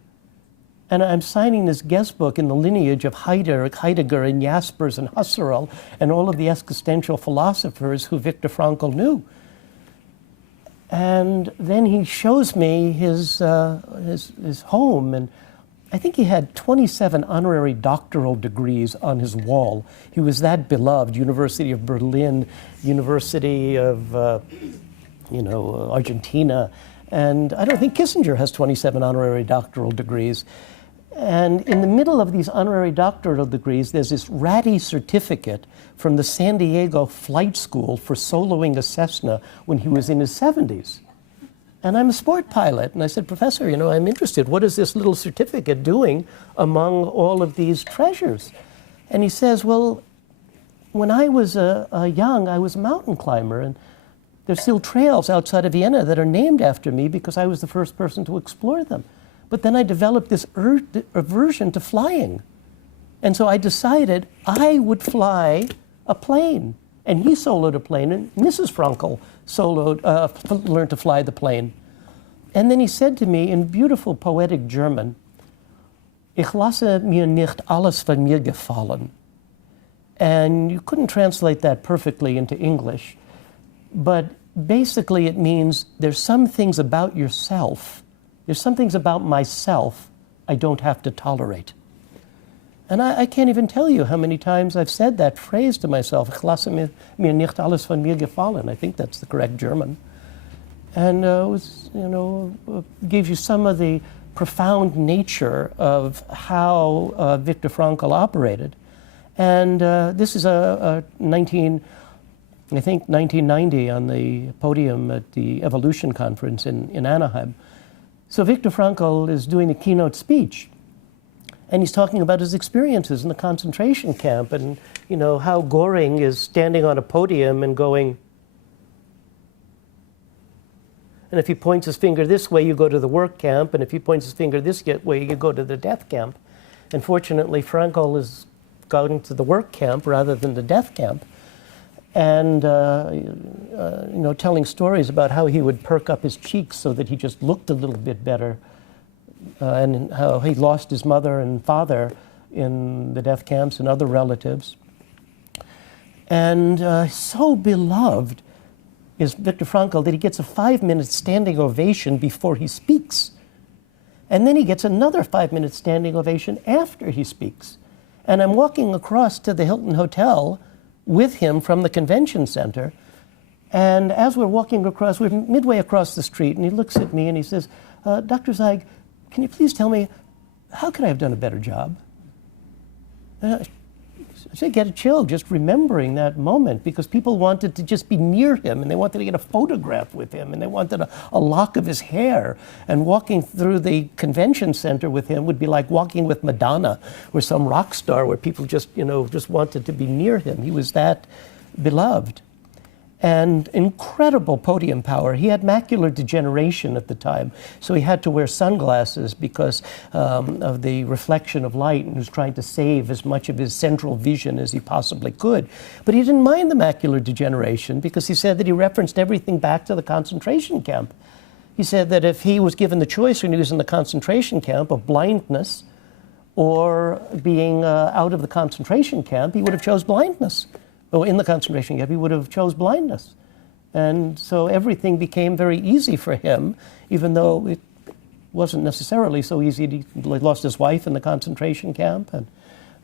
And I'm signing this guest book in the lineage of Heidegger and Jaspers and Husserl and all of the existential philosophers who Viktor Frankl knew. And then he shows me his home, and I think he had 27 honorary doctoral degrees on his wall. He was that beloved. University of Berlin, University of Argentina, and I don't think Kissinger has 27 honorary doctoral degrees. And in the middle of these honorary doctoral degrees, there's this ratty certificate from the San Diego Flight School for soloing a Cessna when he was in his 70s. And I'm a sport pilot. And I said, "Professor, I'm interested. What is this little certificate doing among all of these treasures?" And he says, "Well, when I was young, I was a mountain climber. And there's still trails outside of Vienna that are named after me because I was the first person to explore them. But then I developed this aversion to flying. And so I decided I would fly a plane." And he soloed a plane, and Mrs. Frankl learned to fly the plane. And then he said to me in beautiful poetic German, "Ich lasse mir nicht alles von mir gefallen." And you couldn't translate that perfectly into English, but basically it means there's some things about yourself, there's some things about myself I don't have to tolerate. And I can't even tell you how many times I've said that phrase to myself, "Ich lasse mir nicht alles von mir gefallen." I think that's the correct German. And gives you some of the profound nature of how Viktor Frankl operated. And this is I think 1990 on the podium at the Evolution Conference in Anaheim. So Viktor Frankl is doing a keynote speech. And he's talking about his experiences in the concentration camp, and how Göring is standing on a podium and going, and if he points his finger this way, you go to the work camp, and if he points his finger this way, you go to the death camp. And fortunately, Frankl is going to the work camp rather than the death camp, and telling stories about how he would perk up his cheeks so that he just looked a little bit better. And how he lost his mother and father in the death camps and other relatives. And so beloved is Viktor Frankl that he gets a 5-minute standing ovation before he speaks. And then he gets another 5-minute standing ovation after he speaks. And I'm walking across to the Hilton Hotel with him from the convention center. And as we're walking across, we're midway across the street, and he looks at me and he says, "Dr. Zeig, can you please tell me, how could I have done a better job?" I get a chill just remembering that moment, because people wanted to just be near him, and they wanted to get a photograph with him, and they wanted a lock of his hair. And walking through the convention center with him would be like walking with Madonna or some rock star, where people just wanted to be near him. He was that beloved. and incredible podium power. He had macular degeneration at the time, so he had to wear sunglasses because of the reflection of light, and he was trying to save as much of his central vision as he possibly could. But he didn't mind the macular degeneration because he said that he referenced everything back to the concentration camp. He said that if he was given the choice when he was in the concentration camp of blindness or being out of the concentration camp, he would have chose blindness. Or in the concentration camp, he would have chose blindness. And so everything became very easy for him, even though it wasn't necessarily so easy. He lost his wife in the concentration camp, and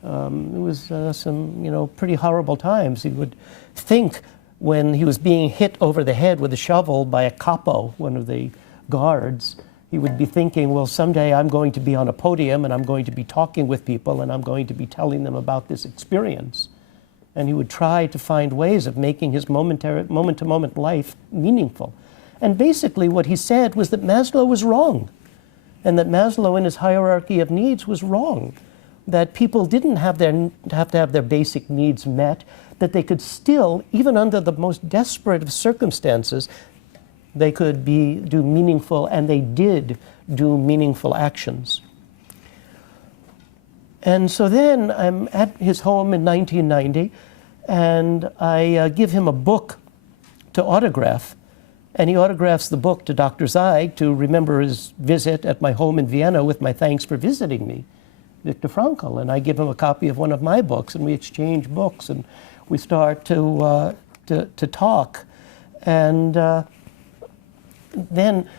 it was some, pretty horrible times. He would think when he was being hit over the head with a shovel by a capo, one of the guards, he would be thinking, well, someday I'm going to be on a podium and I'm going to be talking with people and I'm going to be telling them about this experience. And he would try to find ways of making his moment-to-moment life meaningful. And basically what he said was that Maslow was wrong, and that Maslow in his hierarchy of needs was wrong, that people didn't have to have their basic needs met, that they could still, even under the most desperate of circumstances, they could do meaningful, and they did do meaningful actions. And so then I'm at his home in 1990, and I give him a book to autograph. And he autographs the book to Dr. Zeig to remember his visit at my home in Vienna with my thanks for visiting me, Viktor Frankl. And I give him a copy of one of my books, and we exchange books, and we start to talk. And then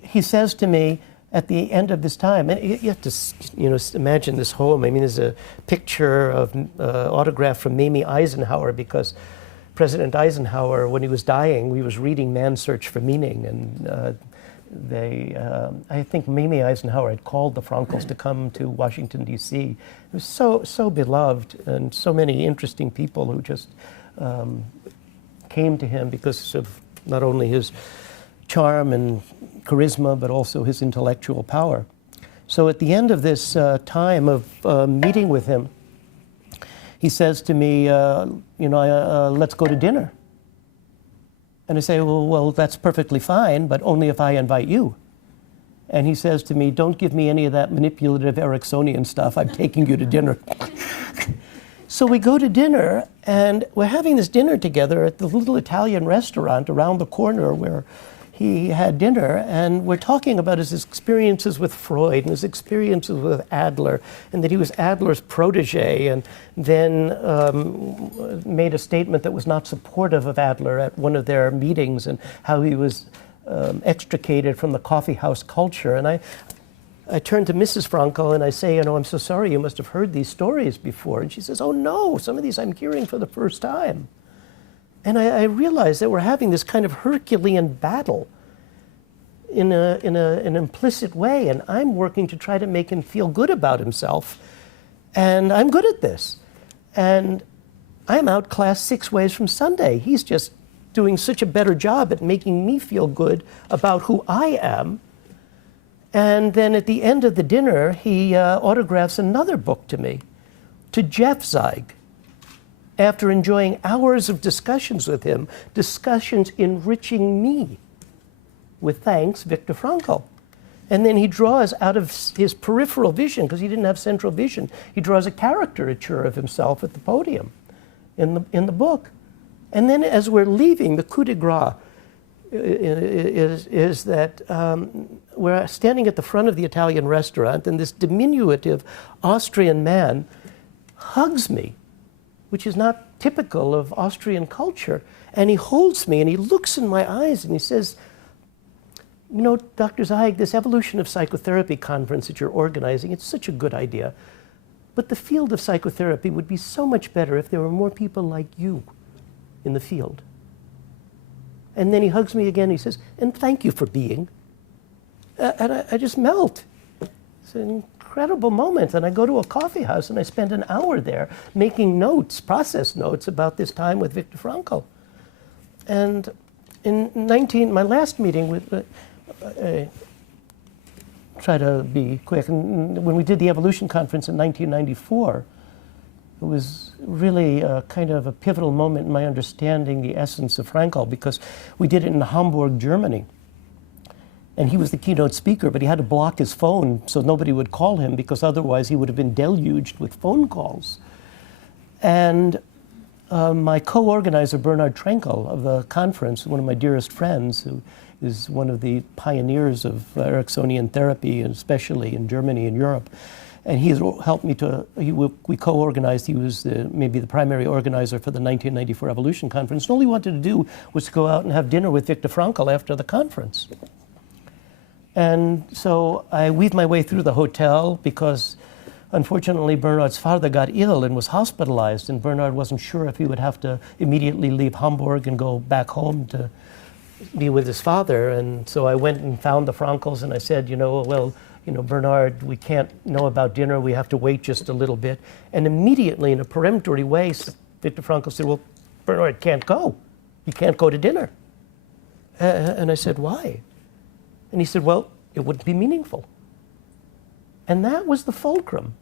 he says to me, at the end of this time, and you have to, imagine this home. I mean, there's a picture of autograph from Mamie Eisenhower, because President Eisenhower, when he was dying, he was reading Man's Search for Meaning, and I think Mamie Eisenhower had called the Frankls to come to Washington, D.C. He was so beloved, and so many interesting people who just came to him because of not only his charm and charisma, but also his intellectual power. So at the end of this time of meeting with him, he says to me, let's go to dinner. And I say, well, that's perfectly fine, but only if I invite you. And he says to me, don't give me any of that manipulative Ericksonian stuff. I'm taking you to dinner. So we go to dinner, and we're having this dinner together at the little Italian restaurant around the corner where he had dinner, and we're talking about his experiences with Freud and his experiences with Adler, and that he was Adler's protege, and then made a statement that was not supportive of Adler at one of their meetings, and how he was extricated from the coffee house culture. And I turned to Mrs. Frankl and I say, I'm so sorry, you must have heard these stories before. And she says, oh no, some of these I'm hearing for the first time. And I realized that we're having this kind of Herculean battle in an implicit way, and I'm working to try to make him feel good about himself, and I'm good at this. And I'm outclassed 6 ways from Sunday. He's just doing such a better job at making me feel good about who I am. And then at the end of the dinner, he autographs another book to me, to Jeff Zeig. After enjoying hours of discussions with him, discussions enriching me. With thanks, Viktor Frankl. And then he draws out of his peripheral vision, because he didn't have central vision, he draws a caricature of himself at the podium in the book. And then as we're leaving, the coup de grace is that we're standing at the front of the Italian restaurant, and this diminutive Austrian man hugs me, which is not typical of Austrian culture. And he holds me and he looks in my eyes and he says, Dr. Zeig, this evolution of psychotherapy conference that you're organizing, it's such a good idea. But the field of psychotherapy would be so much better if there were more people like you in the field. And then he hugs me again. He says, and thank you for being. And I just melt. It's an incredible moment. And I go to a coffee house and I spend an hour there making notes, process notes about this time with Viktor Frankl. And in my last meeting with, try to be quick, and when we did the Evolution Conference in 1994, was really kind of a pivotal moment in my understanding the essence of Frankl, because we did it in Hamburg, Germany. And he was the keynote speaker, but he had to block his phone so nobody would call him, because otherwise he would have been deluged with phone calls. And my co-organizer, Bernhard Frankl, of the conference, one of my dearest friends, who is one of the pioneers of Ericksonian therapy, especially in Germany and Europe, and he has helped me to, we co-organized, he was maybe the primary organizer for the 1994 Evolution Conference, and all he wanted to do was to go out and have dinner with Viktor Frankl after the conference. And so I weaved my way through the hotel, because unfortunately Bernhard's father got ill and was hospitalized, and Bernhard wasn't sure if he would have to immediately leave Hamburg and go back home to be with his father. And so I went and found the Frankls, and I said, Bernhard, we can't know about dinner, we have to wait just a little bit. And immediately, in a peremptory way, Viktor Frankl said, well, Bernhard can't go. You can't go to dinner. And I said, why? And he said, well, it wouldn't be meaningful. And that was the fulcrum.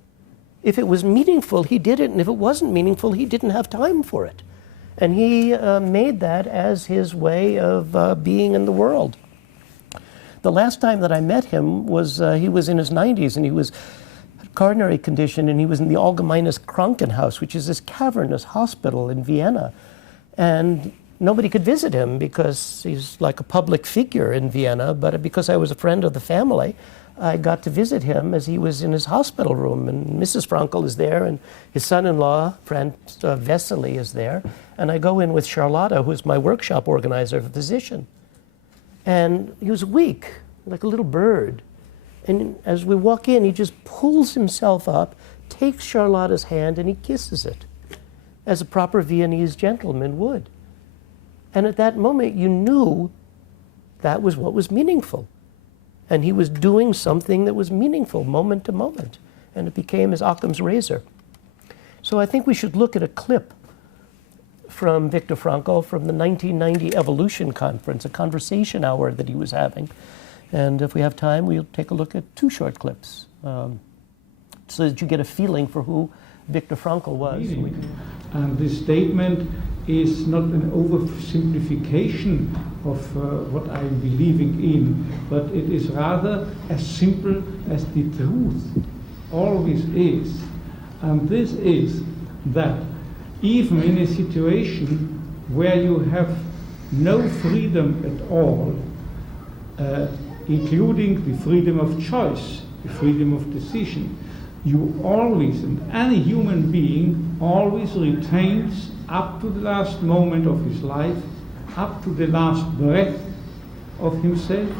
If it was meaningful, he did it, and if it wasn't meaningful, he didn't have time for it. And he made that as his way of being in the world. The last time that I met him was, he was in his 90s, and he was coronary condition, and he was in the Allgemeines Krankenhaus, which is this cavernous hospital in Vienna. And nobody could visit him because he's like a public figure in Vienna, but because I was a friend of the family, I got to visit him as he was in his hospital room, and Mrs. Frankl is there, and his son-in-law, Franz Vesely, is there, and I go in with Charlotta, who's my workshop organizer, a physician. And he was weak, like a little bird. And as we walk in, he just pulls himself up, takes Charlotta's hand, and he kisses it, as a proper Viennese gentleman would. And at that moment, you knew that was what was meaningful. And he was doing something that was meaningful, moment to moment. And it became his Occam's razor. So I think we should look at a clip from Viktor Frankl from the 1990 Evolution Conference, a conversation hour that he was having. And if we have time, we'll take a look at 2 short clips so that you get a feeling for who Viktor Frankl was. And this statement is not an oversimplification of what I'm believing in, but it is rather as simple as the truth always is. And this is that even in a situation where you have no freedom at all, including the freedom of choice, the freedom of decision, you always, and any human being always retains up to the last moment of his life, up to the last breath of himself,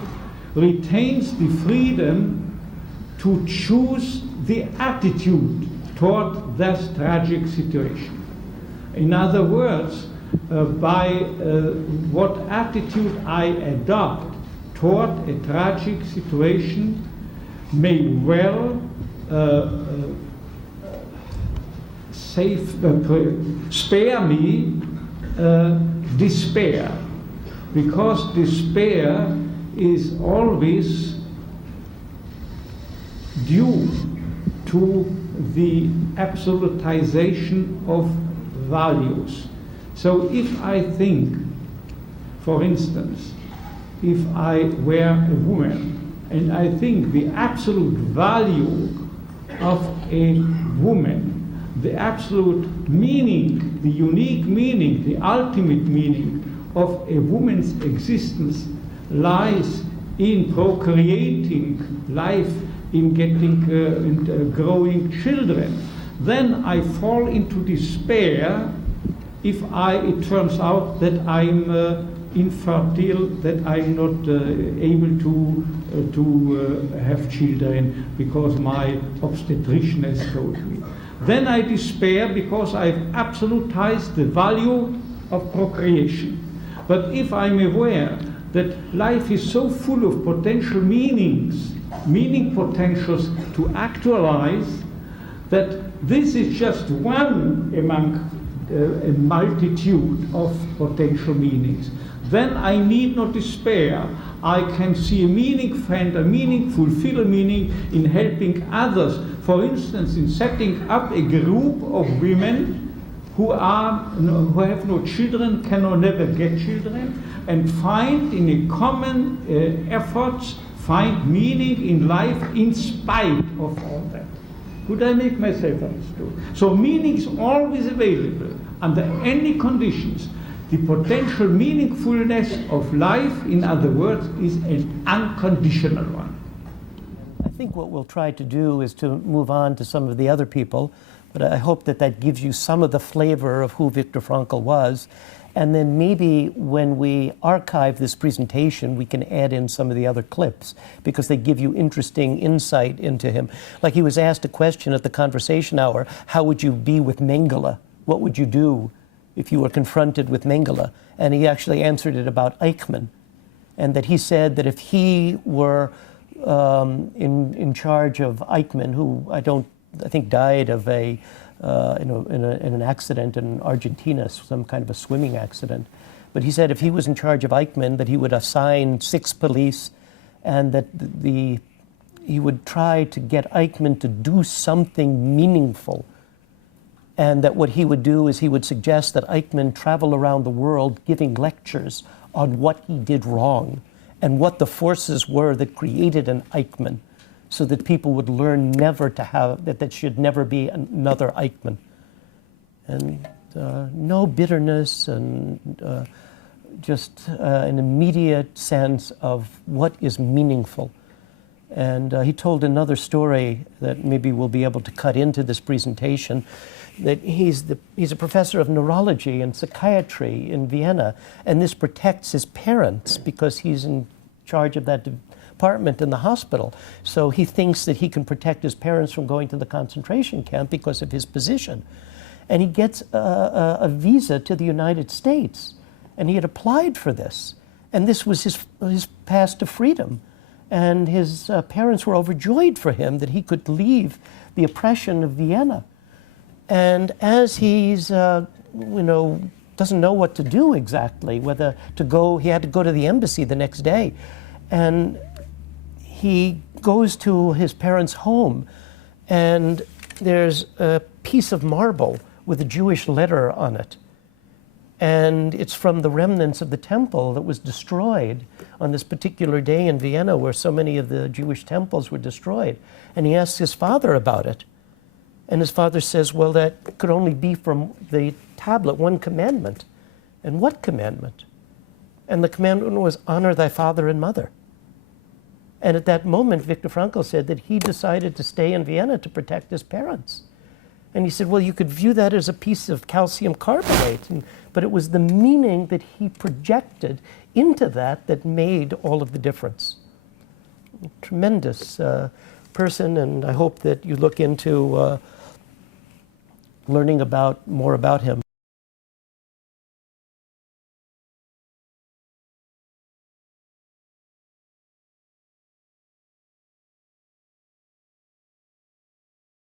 retains the freedom to choose the attitude toward that tragic situation. In other words, by what attitude I adopt toward a tragic situation may well spare me despair, because despair is always due to the absolutization of values. So if I think, for instance, if I were a woman, and I think the absolute value of a woman, the absolute meaning, the unique meaning, the ultimate meaning of a woman's existence lies in procreating life, in getting and growing children, then I fall into despair if it turns out that I'm infertile, that I'm not able to have children because my obstetrician has told me. Then I despair because I've absolutized the value of procreation. But if I'm aware that life is so full of potential meanings, meaning potentials to actualize, that this is just one among a multitude of potential meanings, then I need not despair. I can see a meaning, find a meaning, fulfill a meaning in helping others. For instance, in setting up a group of women who have no children, cannot never get children, and find in a common efforts, find meaning in life in spite of all that. Could I make myself understood? So meaning is always available under any conditions. The potential meaningfulness of life, in other words, is an unconditional one. I think what we'll try to do is to move on to some of the other people, but I hope that that gives you some of the flavor of who Viktor Frankl was. And then maybe when we archive this presentation, we can add in some of the other clips because they give you interesting insight into him. Like he was asked a question at the conversation hour, how would you be with Mengele? What would you do if you were confronted with Mengele? And he actually answered it about Eichmann. And that he said that if he were in charge of Eichmann, who I think died of in an accident in Argentina, some kind of a swimming accident. But he said if he was in charge of Eichmann, that he would assign 6 police, and that he would try to get Eichmann to do something meaningful. And that what he would do is he would suggest that Eichmann travel around the world giving lectures on what he did wrong and what the forces were that created an Eichmann, so that people would learn never to have, that should never be another Eichmann. And no bitterness and just an immediate sense of what is meaningful. And he told another story that maybe we'll be able to cut into this presentation, that he's a professor of neurology and psychiatry in Vienna, and this protects his parents because he's in charge of that department in the hospital. So he thinks that he can protect his parents from going to the concentration camp because of his position. And he gets a visa to the United States, and he had applied for this. And this was his path to freedom. And his parents were overjoyed for him that he could leave the oppression of Vienna. And as he's, doesn't know what to do exactly, whether to go, he had to go to the embassy the next day. And he goes to his parents' home, and there's a piece of marble with a Jewish letter on it. And it's from the remnants of the temple that was destroyed on this particular day in Vienna, where so many of the Jewish temples were destroyed. And he asks his father about it. And his father says, well, that could only be from the tablet, one commandment. And what commandment? And the commandment was, honor thy father and mother. And at that moment, Viktor Frankl said that he decided to stay in Vienna to protect his parents. And he said, well, you could view that as a piece of calcium carbonate. But it was the meaning that he projected into that made all of the difference. Tremendous person, and I hope that you look into learning more about him.